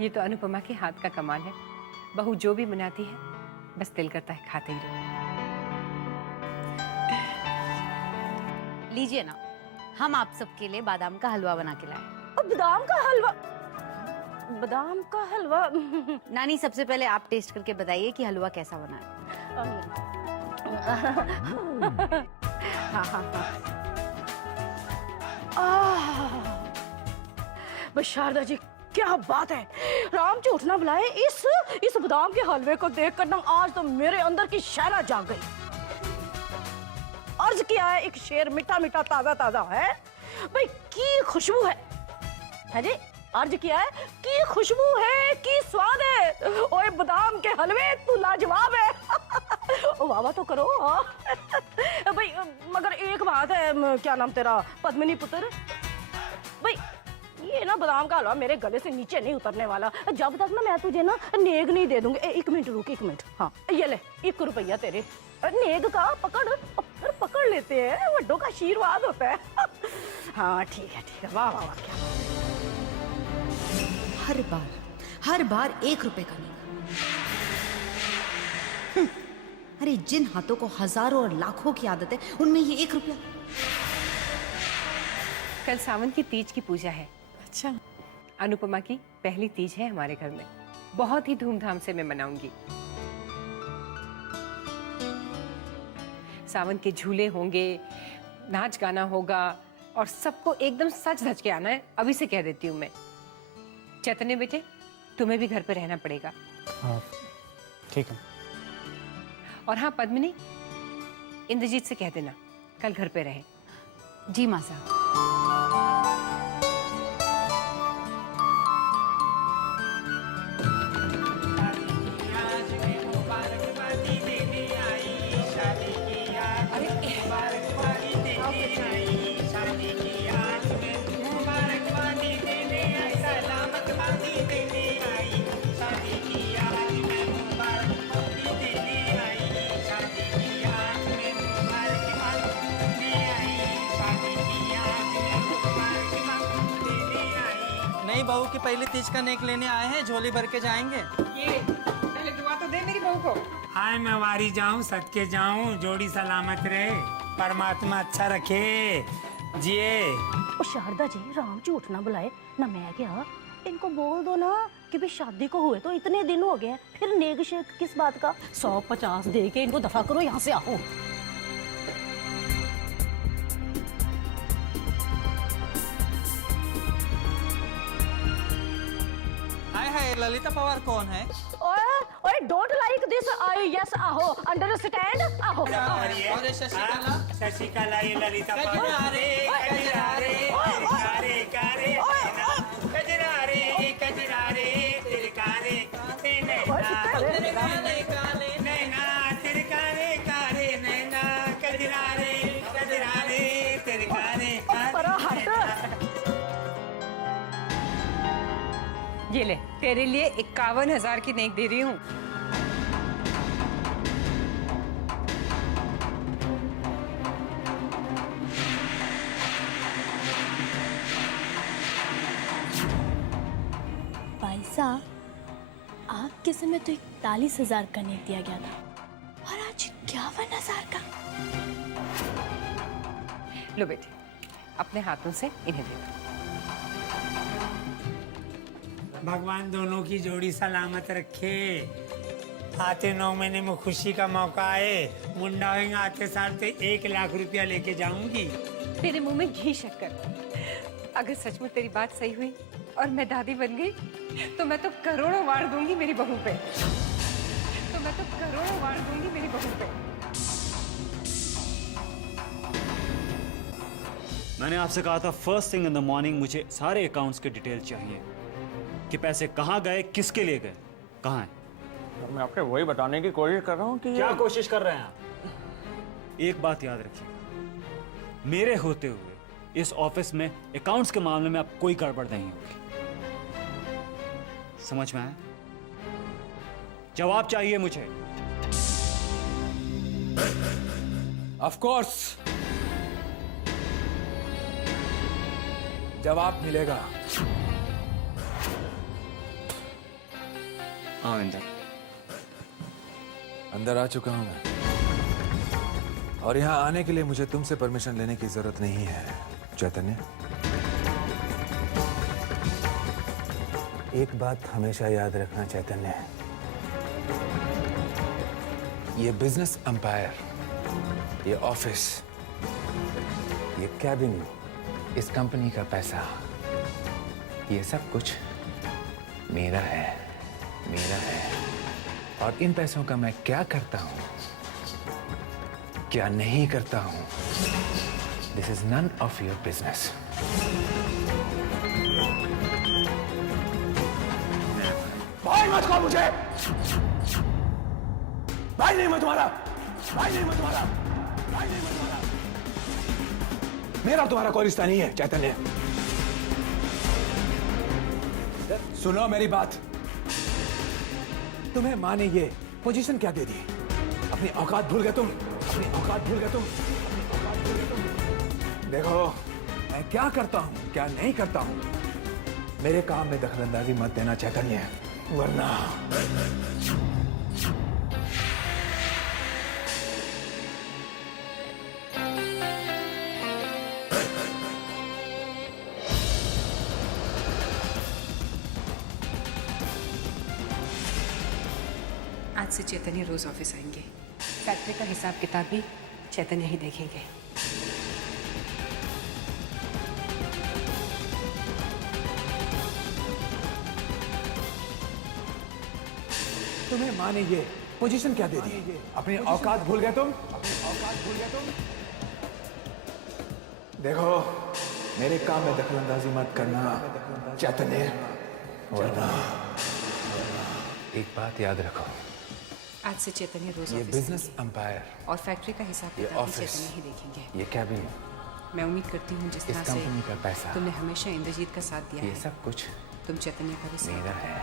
ये तो अनुपमा के हाथ का कमाल है। बहू जो भी बनाती है बस दिल करता है खाते ही रहो। लीजिए ना, हम आप सबके लिए बादाम का हलवा बना के लाए। बादाम का हलवा? बादाम का हलवा? नानी, सबसे पहले आप टेस्ट करके बताइए कि हलवा कैसा बना है। हाँ हाँ हाँ। शारदा जी, क्या बात है! राम झूठ ना बुलाए, इस बादाम के हलवे को देखकर ना आज तो मेरे अंदर की शैला जाग गई। अर्ज किया है, एक शेर मीठा मीठा ताजा ताजा है भाई, की खुशबू है जी। अर्ज किया है की खुशबू है, की स्वाद है। ओए बादाम के हलवे, तू लाजवाब है। ओ वाह तो करो भाई। मगर एक बात है, क्या नाम तेरा, पद्मिनी पुत्र भाई, ये ना बादाम का हलवा मेरे गले से नीचे नहीं उतरने वाला जब तक ना मैं तुझे ना नेग नहीं दे दूंगी। एक मिनट रुक, 1 मिनट। हाँ, ये ले 1 रुपया तेरे नेग का, पकड़। फिर पकड़ लेते हैं, वड्डों का आशीर्वाद होता है। हाँ ठीक है, वाह वाह वाह, क्या हर बार 1 रुपए का नहीं। अरे जिन हाथों को हजारों और लाखों की आदत है, उनमें ये 1 रुपया। कल सावन की तीज की पूजा है। अच्छा, अनुपमा की पहली तीज है हमारे घर में। बहुत ही धूमधाम से मैं मनाऊंगी। सावन के झूले होंगे, नाच गाना होगा और सबको एकदम सज धज के आना है। अभी से कह देती हूँ मैं। चैतन्य बेटे, तुम्हें भी घर पे रहना पड़ेगा। हाँ ठीक है। और हाँ पद्मिनी, इंद्रजीत से कह देना कल घर पे रहे। जी माँ साहब। नहीं, बहू की पहली तीज का नेक लेने आए हैं, झोली भर के जाएंगे। ये पहले दुआ तो दे मेरी बहू को। हाय, मैं वारी जाऊं, सदके जाऊं, जोड़ी सलामत रहे, परमात्मा अच्छा रखे, जिए। ओ शारदा जी, राम झूठ ना बुलाए ना, मैं क्या, इनको बोल दो ना कि भाई शादी को हुए तो इतने दिन हो गए, फिर नेग शेक किस बात का। 150 दे के इनको दफा करो, यहाँ से आओ। हाय, ललिता पवार कौन है? ओए डोंट लाइक दिस। यस, आहो, अंडरस्टैंड, आहो। और शशिकला? शशिकला, ये ललिता पवार। कजरारे कजरारे कजरारे कजरारे तिरकारे काले नैना, तिरकारे काले नैना, तिरकारे काले नैना। ये ले, तेरे लिए 51,000 की नेक दे रही हूँ। भाई साहब, आपके समय तो 41,000 का नेक दिया गया था और आज 51,000 का। लो बेटे, अपने हाथों से इन्हें दे दो। भगवान दोनों की जोड़ी सलामत रखे। आते 9 महीने में खुशी का मौका आए, मुंडा होगा आते साल तो 1 लाख रुपया लेके जाऊंगी। तेरे मुंह में घी शक्कर। अगर सच में तेरी बात सही हुई और मैं दादी बन गई तो मैं तो करोड़ों वार दूंगी मेरी बहू पे। मैंने आपसे कहा था first thing in the morning मुझे सारे अकाउंट्स के डिटेल चाहिए कि पैसे कहाँ गए, किसके लिए गए, कहाँ हैं। मैं आपसे वही बताने की कोशिश कर रहा हूँ कि क्या कोशिश कर रहे हैं आप? एक बात याद रखिए, मेरे होते हुए इस ऑफिस में अकाउंट्स के मामले में अब कोई गड़बड़ नहीं होगी। समझ में आया? जवाब चाहिए मुझे। ऑफ कोर्स जवाब मिलेगा। आओ अंदर। अंदर आ चुका हूं मैं, और यहां आने के लिए मुझे तुमसे परमिशन लेने की जरूरत नहीं है चैतन्य। एक बात हमेशा याद रखना चैतन्य, ये बिजनेस एम्पायर, ये ऑफिस, ये कैबिन, इस कंपनी का पैसा, ये सब कुछ मेरा है, मेरा है। और इन पैसों का मैं क्या करता हूं, क्या नहीं करता हूं, this is none of your business. भाई मत कहो मुझे, भाई नहीं मैं तुम्हारा, भाई नहीं मैं तुम्हारा, भाई नहीं मैं तुम्हारा। मेरा तुम्हारा कोई रिश्ता नहीं है चैतन्य। सुनो मेरी बात, तुम्हें माँ ने ये पोजीशन क्या दे दी? अपनी औकात भूल गए तुम, अपनी औकात भूल गए तुम, अपनी औकात भूल गए तुम। देखो मैं क्या करता हूं, क्या नहीं करता हूं, मेरे काम में दखलंदाजी मत देना चैतन्य, वरना आज से चैतन्य रोज ऑफिस आएंगे। फैक्ट्री का हिसाब किताब भी चैतन्य ही देखेंगे। तुम्हें माँ ने ये पोजीशन क्या दे दी? अपनी औकात भूल गए तुम, अपनी औकात भूल गए तुम। देखो मेरे काम में दखलंदाजी मत करना चैतन्य, वरना एक बात याद रखो, आज से चैतन्य रोज ये ऑफिस बिजनेस एम्पायर, और फैक्ट्री का हिसाब ये किताब भी ऑफिस, चैतन्य ही देखेंगे। ये कैबिन, मैं उम्मीद करती हूँ जिस इस तरह कंपनी का से पैसा, तुमने हमेशा इंद्रजीत का साथ दिया ये है, सब कुछ तुम चैतन्य का भी साथ मेरा है।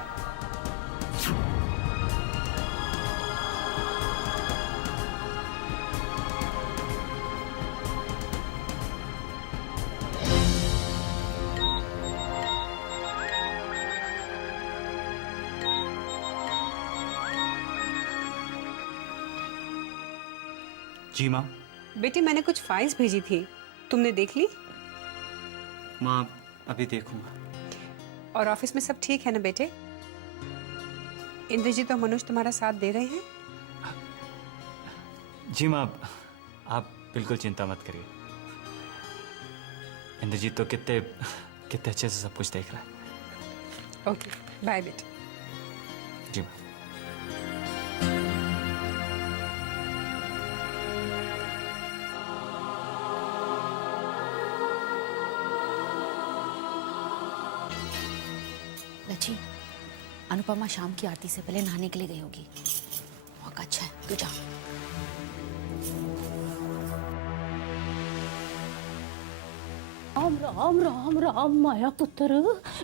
जी माँ। बेटी मैंने कुछ फाइल्स भेजी थी, तुमने देख ली? माँ अभी देखूंगा। और ऑफिस में सब ठीक है ना बेटे? इंद्रजीत और मनोज तुम्हारा साथ दे रहे हैं? जी माँ, आप बिल्कुल चिंता मत करिए। इंद्रजीत तो कितने कितने अच्छे से सब कुछ देख रहा है। ओके, बाय बेटे। जी माँ। लची, अनुपमा शाम की आरती से पहले नहाने के लिए गई होगी। मौका अच्छा है, तू जा। राम राम राम माया पुत्र,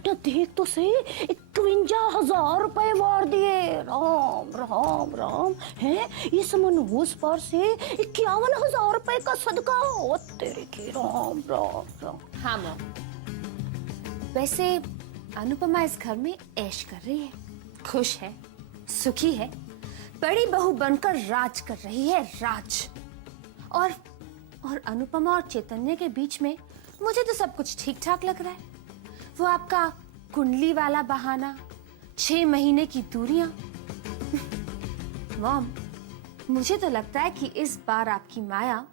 ना देख तो सही 51,000 रुपए वार दिए। राम राम राम है इस मनहूस पर से 51,000 रुपए का सदका। ओ तेरे की राम राम राम। हाँ मॉम, वैसे अनुपमा इस घर में ऐश कर रही है, खुश है, सुखी है, बड़ी बहू बनकर राज कर रही है, राज। और अनुपमा और चैतन्य के बीच में मुझे तो सब कुछ ठीक ठाक लग रहा है। वो आपका कुंडली वाला बहाना, 6 महीने की दूरियां। मॉम, मुझे तो लगता है कि इस बार आपकी माया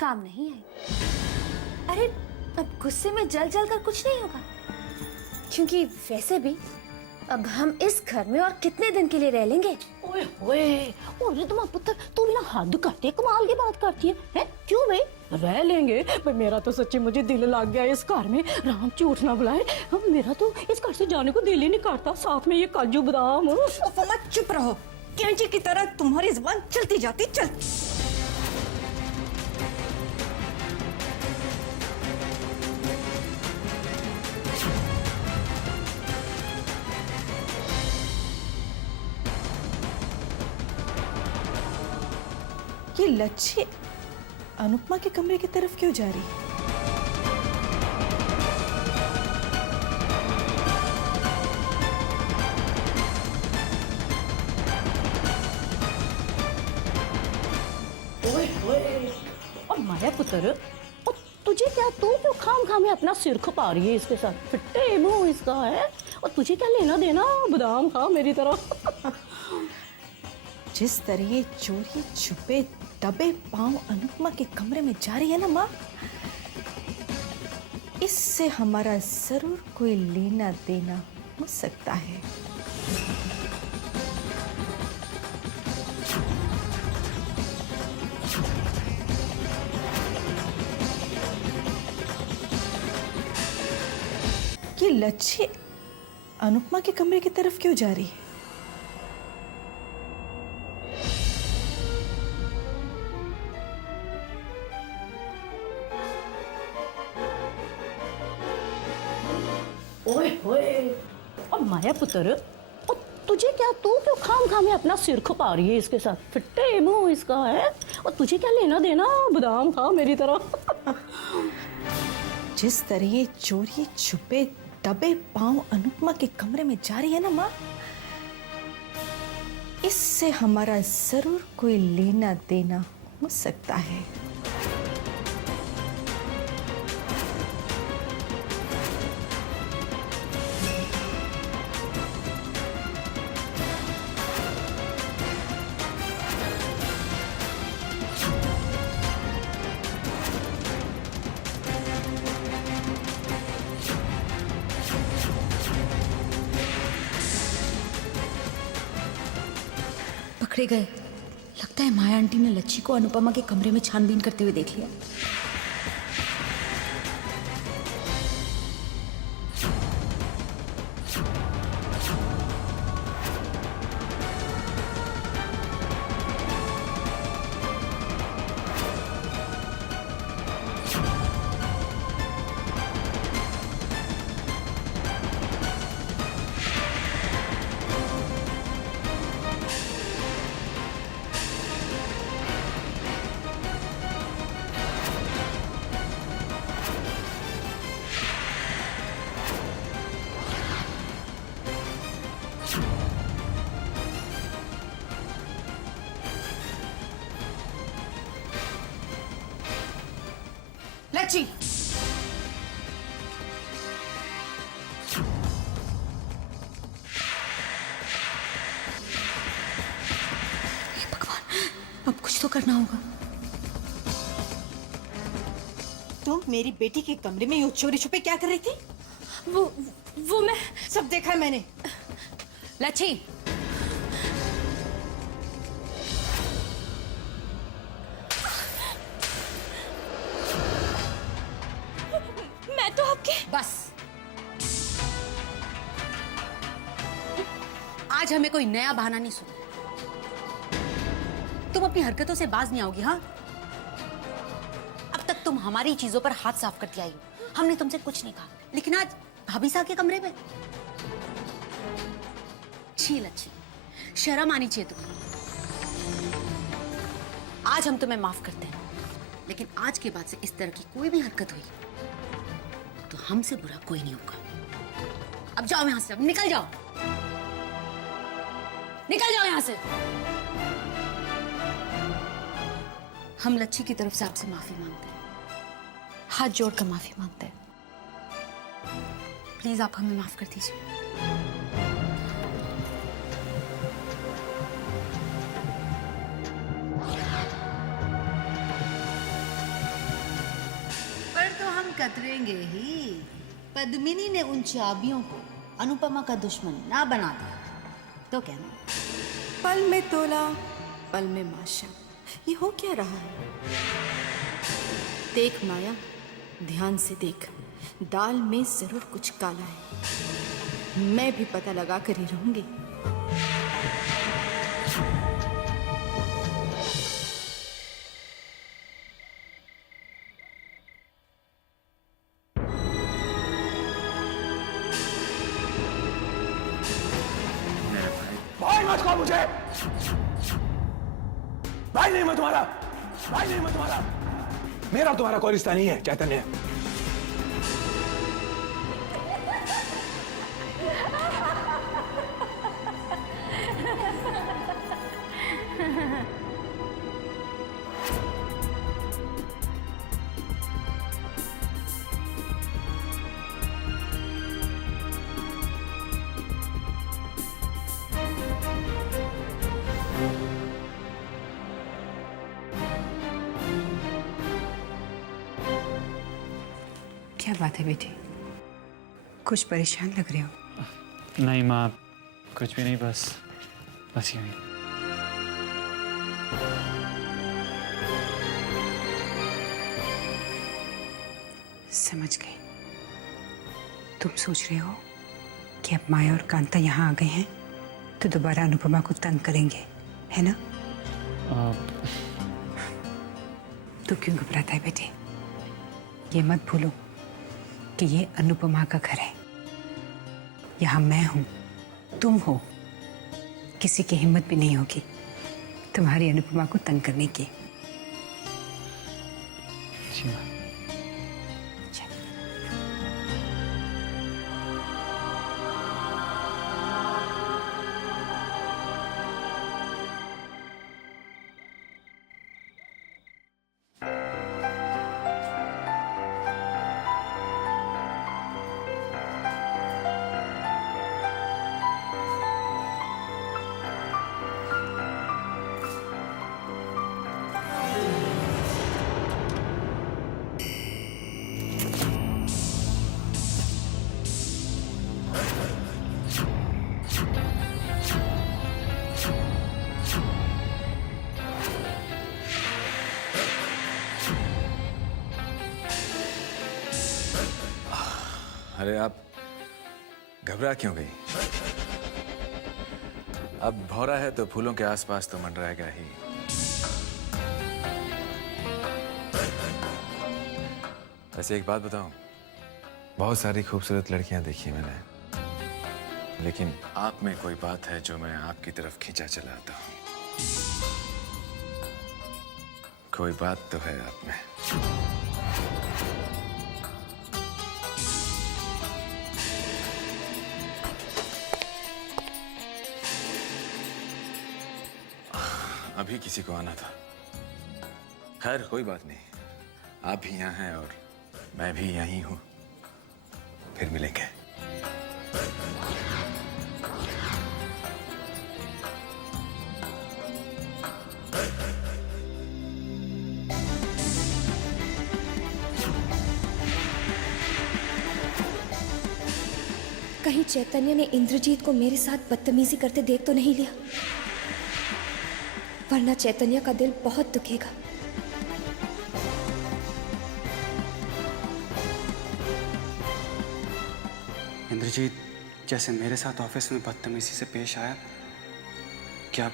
काम नहीं आई। अरे अब गुस्से में जल कर कुछ नहीं होगा, क्योंकि वैसे भी अब हम इस घर में और कितने दिन के लिए रह लेंगे। ओए ओए, और रिद्धमा पुत्र तू भी ना हद करती है, कमाल की बात करती है? क्यों भाई रह लेंगे? भाई मेरा तो सच्ची मुझे दिल लग गया इस घर में। राम झूठ ना बुलाए, मेरा तो इस घर से जाने को दिल ही नहीं करता। साथ में ये काजू बादाम। उपमा चुप रहो, कैंची की तरह तुम्हारी जुबान चलती जाती चल। ये लच्छी अनुपमा के कमरे की तरफ क्यों जा रही है? ओए ओए, और माया पुत्र, और तुझे क्या, तू क्यों खाम में अपना सिर खपा रही है इसके साथ? फिट्टे मुंह इसका है, और तुझे क्या लेना देना? बादाम खा मेरी तरह। जिस तरह ये चोरी छुपे दबे पांव अनुपमा के कमरे में जा रही है ना माँ, इससे हमारा जरूर कोई लेना देना हो सकता है। ये लच्छी अनुपमा के कमरे की तरफ क्यों जा रही है? ओए ओए, और माया पुत्र, और तुझे क्या, तू क्यों खाम में अपना सिर खपा रही है इसके साथ? फिट्टे मुंह इसका है, और तुझे क्या लेना देना? बादाम खा मेरी तरह। जिस तरह ये चोरी छुपे दबे पांव अनुपमा के कमरे में जा रही है ना माँ, इससे हमारा जरूर कोई लेना देना हो सकता है। पकड़े गए। लगता है माया आंटी ने लच्छी को अनुपमा के कमरे में छानबीन करते हुए देख लिया। लच्छी, भगवान, अब कुछ तो करना होगा। तुम मेरी बेटी के कमरे में यूं चोरी छुपे क्या कर रही थी? वो मैं सब देखा है मैंने। लच्छी, मैं तो आपके बस आज हमें कोई नया बहाना नहीं सुना। तुम अपनी हरकतों से बाज नहीं आओगी। हाँ, अब तक तुम हमारी चीजों पर हाथ साफ करती आई हो। हमने तुमसे कुछ नहीं कहा, लेकिन आज भाभी साहब के कमरे में छील अच्छी शर्म आनी चाहिए तुम्हें। आज हम तुम्हें माफ करते हैं, लेकिन आज के बाद से इस तरह की कोई भी हरकत हुई तो हमसे बुरा कोई नहीं होगा। अब जाओ यहां से, अब निकल जाओ, निकल जाओ यहां से। हम लच्छी की तरफ से आपसे माफी मांगते हैं, हाथ जोड़कर माफी मांगते हैं। प्लीज आप हमें माफ कर दीजिए। पर तो हम कतरेंगे ही। पद्मिनी ने उन चाबियों को अनुपमा का दुश्मन ना बना दिया तो कहना। पल में तोला पल में माशा, ये हो क्या रहा है? देख माया, ध्यान से देख, दाल में जरूर कुछ काला है। मैं भी पता लगा कर ही रहूंगी। भाई मत कहो मुझे, भाई नहीं मैं तुम्हारा, भाई नहीं मैं तुम्हारा। मेरा और तुम्हारा कोई रिश्ता नहीं है चैतन्य। क्या बात है बेटी, कुछ परेशान लग रहे हो? नहीं माँ, कुछ भी नहीं, बस यूं ही। समझ गई। तुम सोच रहे हो कि अब माया और कांता यहाँ आ गए हैं तो दोबारा अनुपमा को तंग करेंगे, है ना? तो क्यों घबराता है बेटे? ये मत भूलो कि ये अनुपमा का घर है। यहाँ मैं हूं, तुम हो। किसी की हिम्मत भी नहीं होगी तुम्हारी अनुपमा को तंग करने की। अरे आप घबरा क्यों गई? अब भौरा है तो फूलों के आसपास तो मंडराएगा ही। वैसे एक बात बताऊं, बहुत सारी खूबसूरत लड़कियां देखी मैंने, लेकिन आप में कोई बात है जो मैं आपकी तरफ खींचा चला आता हूं। कोई बात तो है आप में। अभी किसी को आना था। खैर कोई बात नहीं, आप भी यहाँ हैं और मैं भी यहीं हूँ। फिर मिलेंगे। कहीं चैतन्य ने इंद्रजीत को मेरे साथ बदतमीजी करते देख तो नहीं लिया, वरना चैतन्य का दिल बहुत दुखेगा। इंद्रजीत जैसे मेरे साथ ऑफिस में बदतमीजी से पेश आया, क्या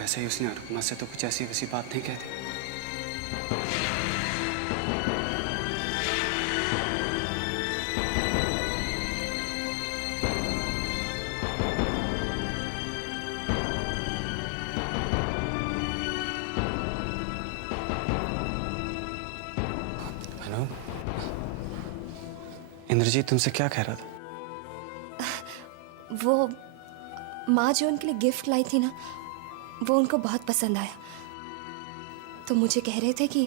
वैसे ही उसने अनुपमा से तो कुछ ऐसी वैसी बात नहीं कहती? इंद्रजीत तुमसे क्या कह रहा था? वो माँ जो उनके लिए गिफ्ट लाई थी ना, वो उनको बहुत पसंद आया, तो मुझे कह रहे थे कि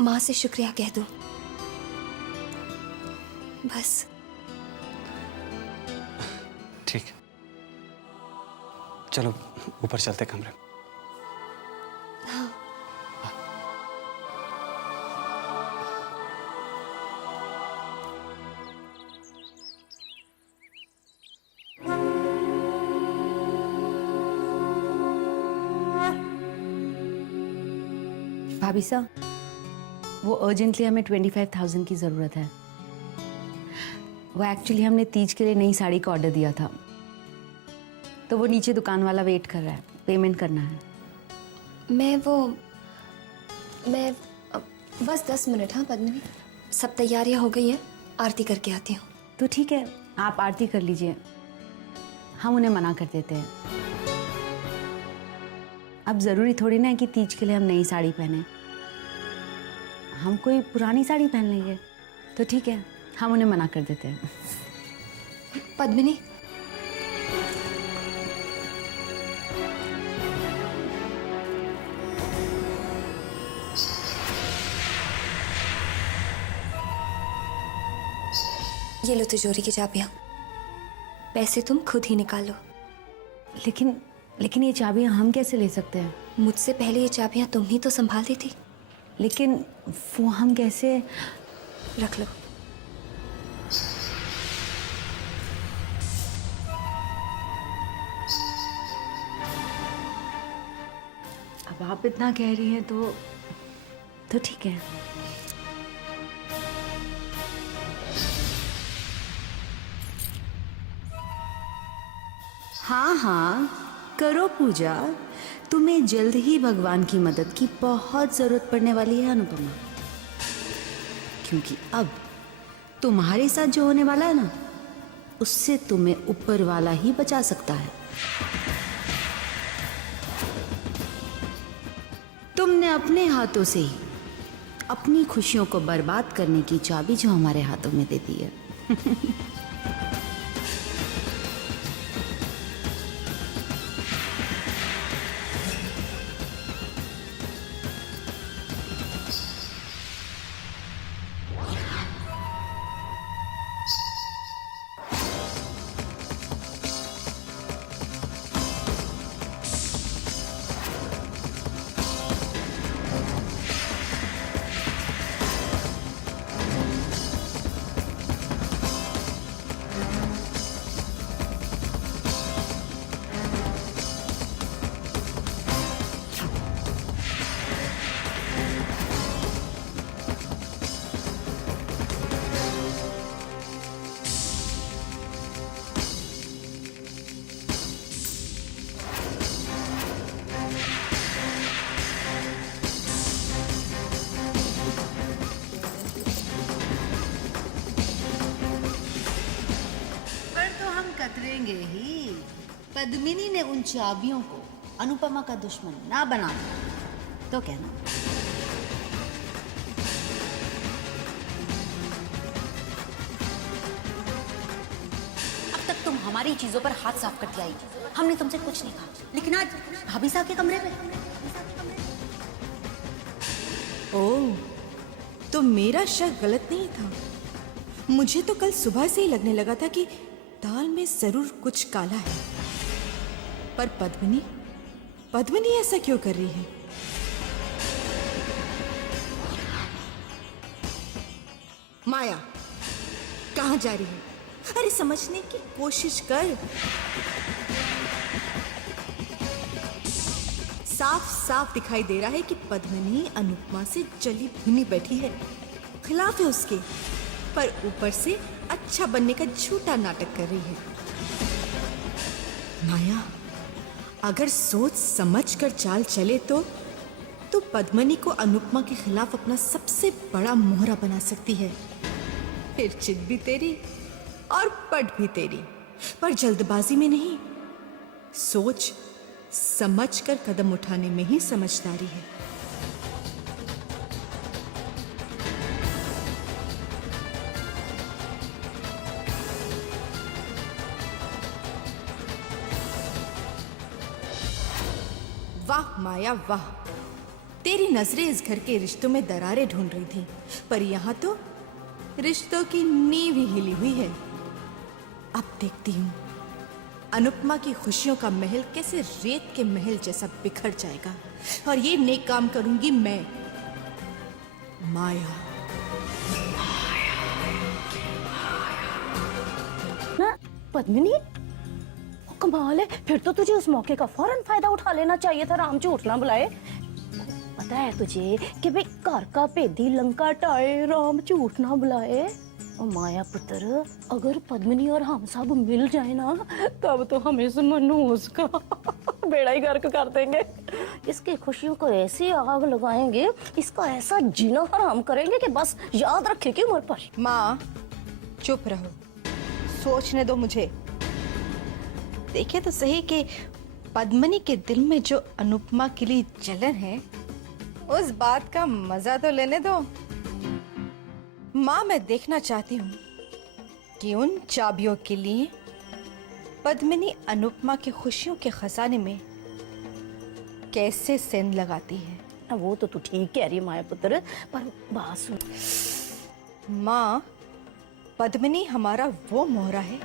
माँ से शुक्रिया कह दूं। बस। ठीक है, चलो ऊपर चलते कमरे में। हाँ। भाभी साहब, वो अर्जेंटली हमें 25,000 की ज़रूरत है। वो एक्चुअली हमने तीज के लिए नई साड़ी का ऑर्डर दिया था, तो वो नीचे दुकान वाला वेट कर रहा है, पेमेंट करना है। मैं बस 10 मिनट। हाँ पद्मिनी, सब तैयारियां हो गई हैं, आरती करके आती हूँ। तो ठीक है, आप आरती कर लीजिए, हम उन्हें मना कर देते हैं। अब ज़रूरी थोड़ी ना है कि तीज के लिए हम नई साड़ी पहने, हम कोई पुरानी साड़ी पहन लेंगे। तो ठीक है, हम उन्हें मना कर देते हैं। पद्मिनी, ये लो तिजोरी की चाबियां, पैसे तुम खुद ही निकालो। लेकिन ये चाबियां हम कैसे ले सकते हैं? मुझसे पहले ये चाबियां तुम ही तो संभालती थी। लेकिन वो हम कैसे? रख लो। अब आप इतना कह रही हैं तो ठीक है। हाँ, करो पूजा, तुम्हें जल्द ही भगवान की मदद की बहुत जरूरत पड़ने वाली है अनुपमा, क्योंकि अब तुम्हारे साथ जो होने वाला है ना, उससे तुम्हें ऊपर वाला ही बचा सकता है। तुमने अपने हाथों से ही अपनी खुशियों को बर्बाद करने की चाबी जो हमारे हाथों में दे दी है। कतरेंगे ही। पद्मिनी ने उन चाबियों को अनुपमा का दुश्मन ना बना दिया तो कहना। अब तक तुम हमारी चीजों पर हाथ साफ करती आई, हमने तुमसे कुछ नहीं कहा, लेकिन आज भाभी साहब के कमरे में। ओह, तो मेरा शक गलत नहीं था। मुझे तो कल सुबह से ही लगने लगा था कि दाल में जरूर कुछ काला है। पर पद्मिनी ऐसा क्यों कर रही है? माया, कहां जा रही है? अरे समझने की कोशिश कर। साफ साफ दिखाई दे रहा है कि पद्मिनी अनुपमा से जली भुनी बैठी है, खिलाफ है उसके, पर ऊपर से अच्छा बनने का झूठा नाटक कर रही है। माया, अगर सोच समझ कर चाल चले तो पद्मिनी को अनुपमा के खिलाफ अपना सबसे बड़ा मोहरा बना सकती है। फिर चित भी तेरी और पट भी तेरी, पर जल्दबाजी में नहीं, सोच समझ कर कदम उठाने में ही समझदारी है। वाह माया वाह, तेरी नजरें इस घर के रिश्तों में दरारें ढूंढ रही थी, पर यहाँ तो रिश्तों की नींव ही हिली हुई है। अब देखती हूँ अनुपमा की खुशियों का महल कैसे रेत के महल जैसा बिखर जाएगा, और ये नेक काम करूंगी मैं, माया। ना पद्मिनी, कमाल है, फिर तो तुझे उस मौके का फौरन फायदा उठा लेना चाहिए था। राम झूठ ना बुलाए। पता है तुझे कि भाई घर का भेदी लंका टाए, राम झूठ ना बुलाए। और माया पुत्र, अगर पद्मिनी और हम सब मिल जाए ना, तब तो हम इस मनोज का बेड़ा ही गर्क कर देंगे। इसकी खुशियों को ऐसी आग लगाएंगे, इसका ऐसा जीना हराम करेंगे कि बस याद रखेगी उम्र पर। माँ चुप रहो, सोचने दो मुझे। देखिए तो सही कि पद्मिनी के दिल में जो अनुपमा के लिए जलन है, उस बात का मजा तो लेने दो। माँ, मैं देखना चाहती हूँ कि उन चाबियों के लिए पद्मिनी अनुपमा की खुशियों के खजाने में कैसे सेंध लगाती है। वो तो तू ठीक कह रही है माया पुत्र, पर बात सुन। माँ, पद्मिनी हमारा वो मोहरा है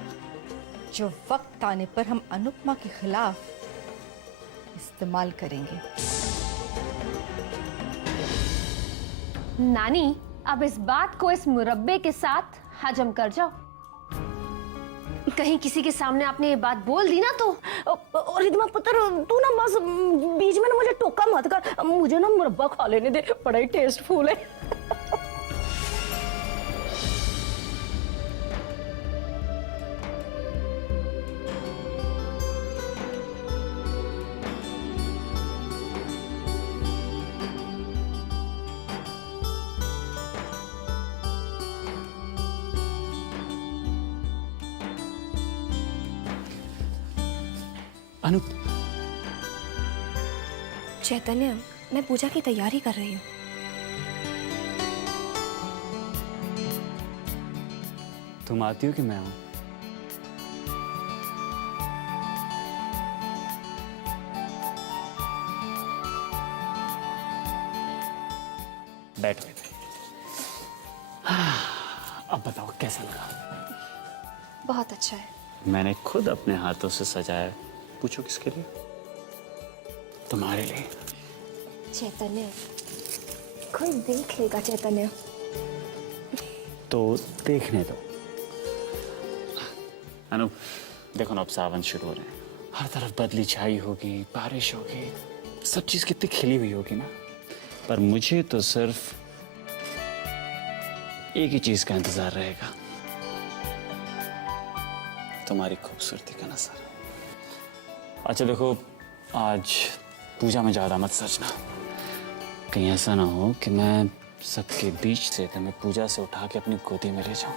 जो वक्त आने पर हम अनुपमा के खिलाफ इस्तेमाल करेंगे। नानी, अब इस बात को इस मुरब्बे के साथ हजम कर जाओ। कहीं किसी के सामने आपने ये बात बोल दी ना तो। और रिधमा पुत्र, तू ना बस बीच में ना मुझे टोका मत कर, मुझे ना मुरब्बा खा लेने दे, बड़ा ही टेस्टफुल है। अनु, चैतन्य, मैं पूजा की तैयारी कर रही हूँ। तुम आती हो कि मैं आऊं? बैठो। अब बताओ कैसा लगा? बहुत अच्छा है। मैंने खुद अपने हाथों से सजाया। पूछो किसके लिए? तुम्हारे लिए। चैतन्य, कोई देख लेगा चैतन्य। तो देखने दो। अनु, देखो ना, अब सावन शुरू हो रहे हैं, हर तरफ बदली छाई होगी, बारिश होगी, सब चीज कितनी खिली हुई होगी ना। पर मुझे तो सिर्फ एक ही चीज का इंतजार रहेगा, तुम्हारी खूबसूरती का नजारा। अच्छा देखो, आज पूजा में ज्यादा मत सजना, कहीं ऐसा ना हो कि मैं सबके बीच से तुम्हें पूजा से उठा के अपनी गोदी में ले जाऊं।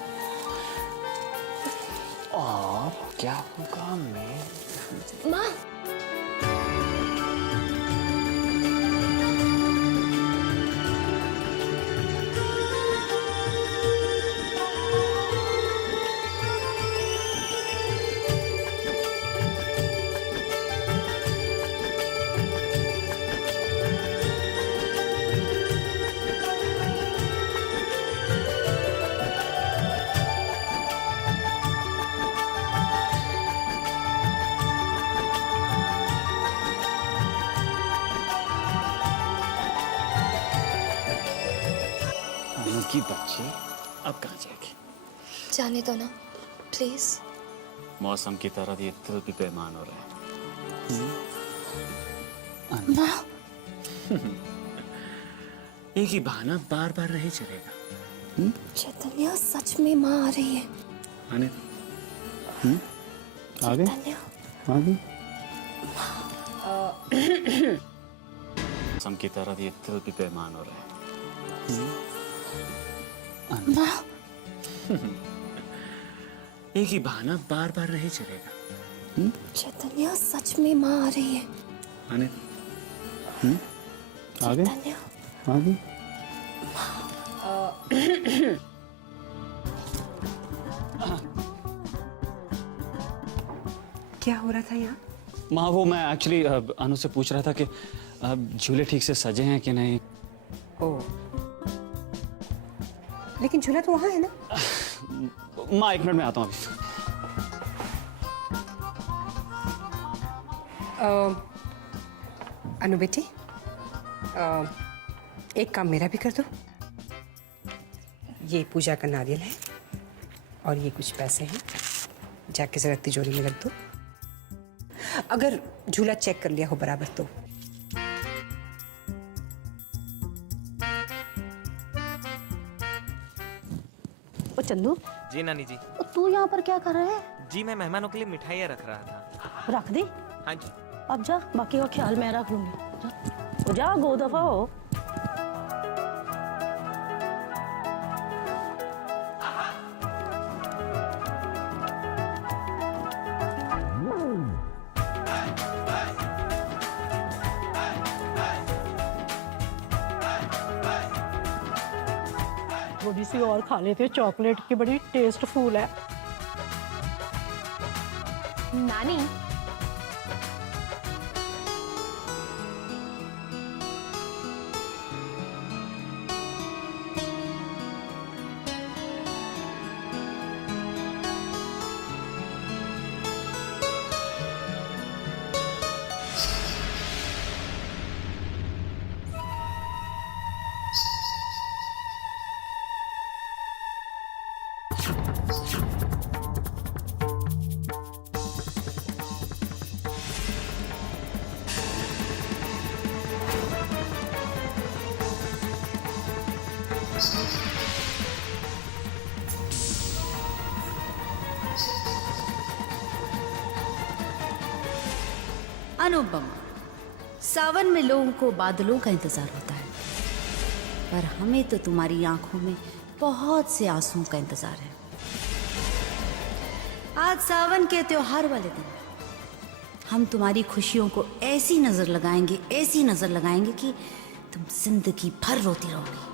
और क्या होगा मैं? माँ, की बच्ची अब कहाँ जाएगी? जाने दो ना प्लीज। मौसम की तरह ये दिल भी बेईमान हो रहा है। माँ, एक ही बहाना बार बार नहीं चलेगा। चैतन्य, सच में माँ आ रही है। आने दो। आगे चैतन्य, आगे। मौसम की तरह ये दिल भी बेईमान हो रहा है। माँ, एक ही बहाना बार बार नहीं चलेगा। चैतन्य, सच में माँ आ रही है। आने दो। आगे चैतन्य, आगे। क्या हो रहा था यहाँ? माँ वो मैं एक्चुअली अनु से पूछ रहा था कि झूले ठीक से सजे हैं कि नहीं। ओ, लेकिन झूला तो वहाँ है ना। माँ 1 मिनट में आता हूँ अभी। अनु बेटी, एक काम मेरा भी कर दो। ये पूजा का नारियल है और ये कुछ पैसे हैं, जाके जरा तिजोरी में रख दो। अगर झूला चेक कर लिया हो बराबर तो। ओ चंदू, जी नानी जी। तू यहाँ पर क्या कर रहा है? जी मैं मेहमानों के लिए मिठाइयाँ रख रहा था। रख दे। हाँ जी। अब जा, बाकी का ख्याल मैं रख लूंगी। जा, जा गो दफा हो। थोड़ी सी और खा लेते, चॉकलेट की बड़ी टेस्टफुल है। नानी, अनुपमा, सावन में लोगों को बादलों का इंतजार होता है, पर हमें तो तुम्हारी आंखों में बहुत से आंसुओं का इंतजार है। आज सावन के त्योहार वाले दिन हम तुम्हारी खुशियों को ऐसी नजर लगाएंगे कि तुम जिंदगी भर रोती रहोगी।